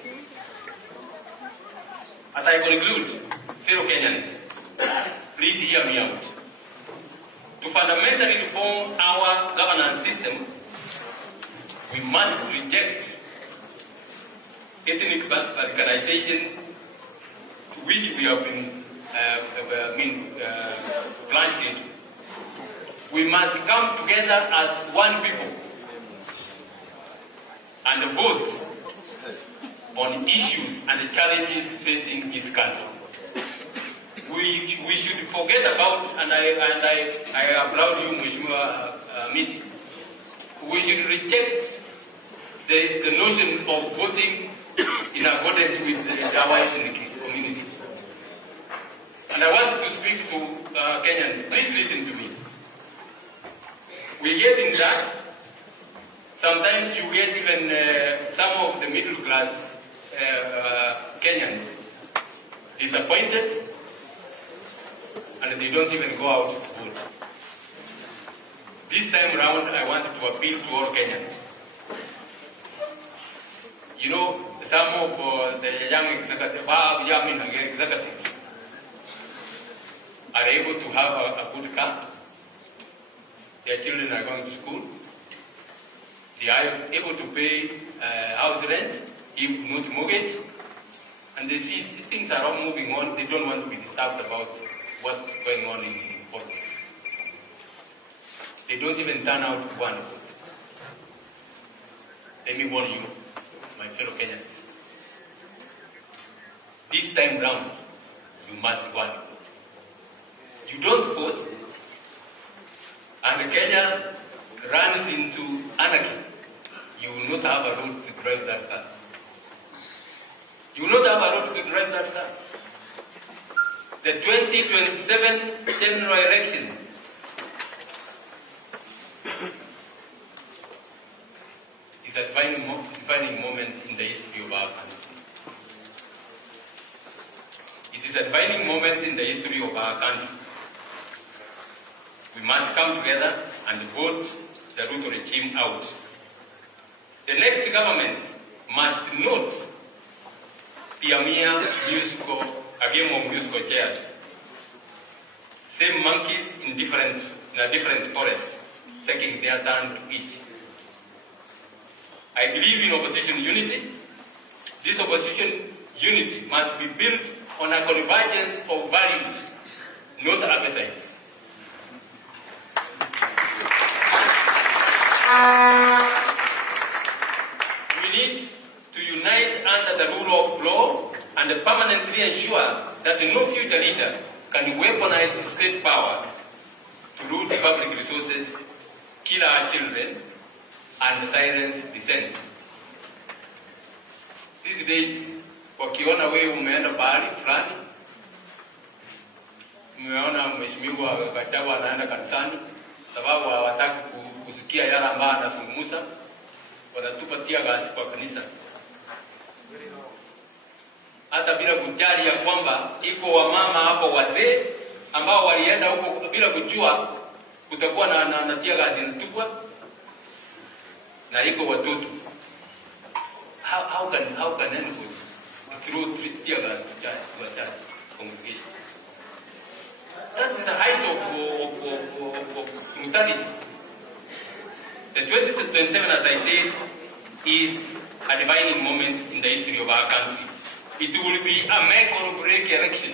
As I conclude, fellow Kenyans, please hear me out. To fundamentally reform our governance system, we must reject ethnic balkanization to which we have been plunged into. We must come together as one people and vote on issues and the challenges facing this country. We should forget about, and I applaud you, Mheshimiwa Misi, we should reject the notion of voting in accordance with our ethnic community. And I want to speak to Kenyans. Please listen to me. We get in that. Sometimes you get even some of the middle class Kenyans disappointed and they don't even go out to vote. This time round, I want to appeal to all Kenyans. You know, some of the young executives are able to have a good car. Their children are going to school. They are able to pay house rent, if not mortgage. And they see things are all moving on. They don't want to be disturbed about what's going on in politics. They don't even turn out to one vote. Let me warn you, my fellow Kenyans. This time round, you must go and vote. You don't vote, and Kenya runs into anarchy. You will not have a road to drive that car. You will not have a road to drive that car. The 2027 general election is a defining moment in the history of our country. It is a defining moment in the history of our country. We must come together and vote the Ruto regime out. The next government must not be a mere game of musical chairs. Same monkeys in a different forest, taking their turn to eat. I believe in opposition unity. This opposition unity must be built on a convergence of values, not appetites. We need to unite under the rule of law and permanently ensure that no future leader can weaponize state power to loot public resources, kill our children, and silence dissent. These days, wakiona wewe umeenda bahari fulani, umeona mheshimiwa Gachagua anaenda kanisani, sababu hawataki kusikia yale ambayo anazungumza, wanatupa tear gas kwa kanisa, hata bila kujali ya kwamba iko wamama hapo wazee ambao walienda huko bila kujua kutakuwa na tear gas inatupwa, na iko watoto. How can anybody throw tear gas to a church congregation? That is the height of brutality. The 2027, as I said, is a defining moment in the history of our country. It will be a make or break election.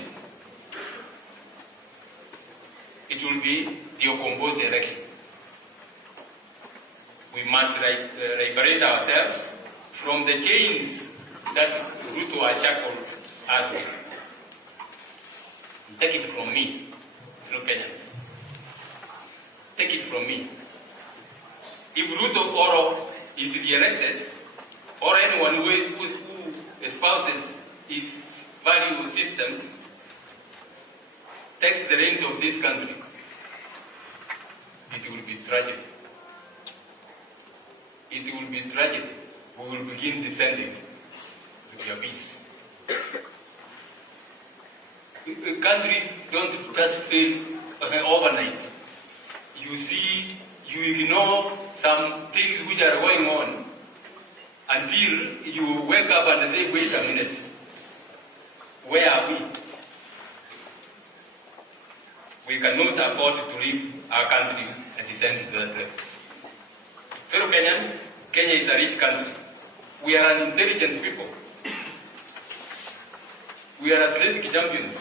It will be the Okombozi election. We must liberate ourselves from the chains that Ruto has shackled us with. Take it from me, fellow Kenyans. Take it from me. If Ruto Oro is re-elected, or anyone who espouses his value systems takes the reins of this country, it will be tragic. It will be tragic. We will begin descending to the abyss. Countries don't just fail overnight. You see, you ignore some things which are going on until you wake up and say, wait a minute, where are we? We cannot afford to leave our country and descend to that level. Fellow Kenyans, Kenya is a rich country. We are an intelligent people. We are athletic champions.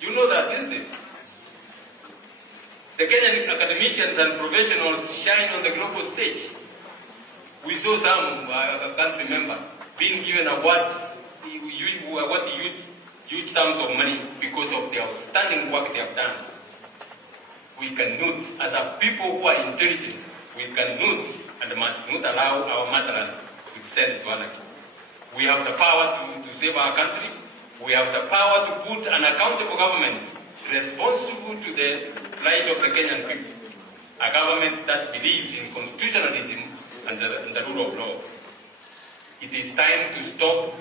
You know that, isn't it? The Kenyan academicians and professionals shine on the global stage. We saw some, I can't remember, being given awards, huge sums of money because of the outstanding work they have done. We cannot, as a people who are intelligent, we cannot and must not allow our motherland to descend to anarchy. We have the power to save our country. We have the power to put an accountable government responsible to the plight of the Kenyan people. A government that believes in constitutionalism and the rule of law. It is time to stop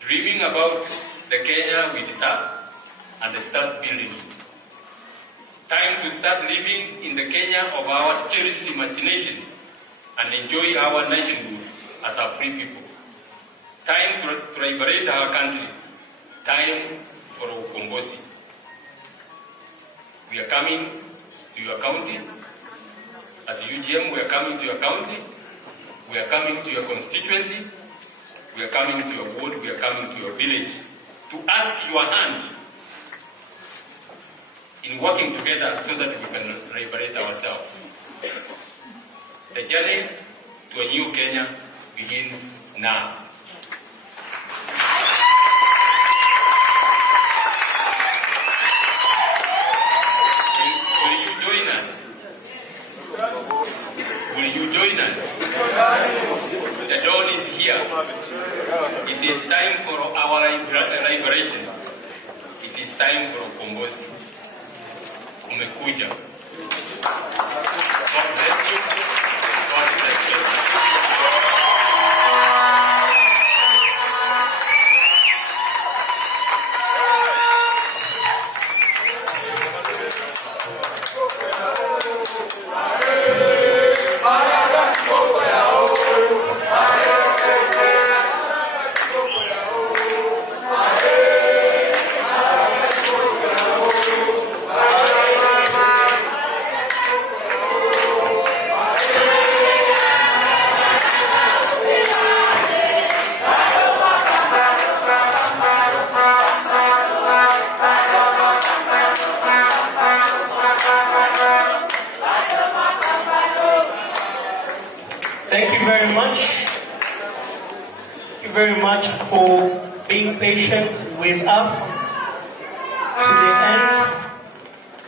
dreaming about the Kenya we deserve and start building it. Time to start living in the Kenya of our cherished imagination and enjoy our nationhood as a free people. Time to liberate our country. Time for Okombozi. We are coming to your county. As UGM, we are coming to your county. We are coming to your constituency. We are coming to your ward. We are coming to your village to ask your hand in working together so that we can liberate ourselves. The journey to a new Kenya begins now. Will you join us? Will you join us? The dawn is here. It is time for our liberation. It is time for Okombozi. Kumekuja. God bless you. God bless you. Thank you very much. Thank you very much for being patient with us to the end.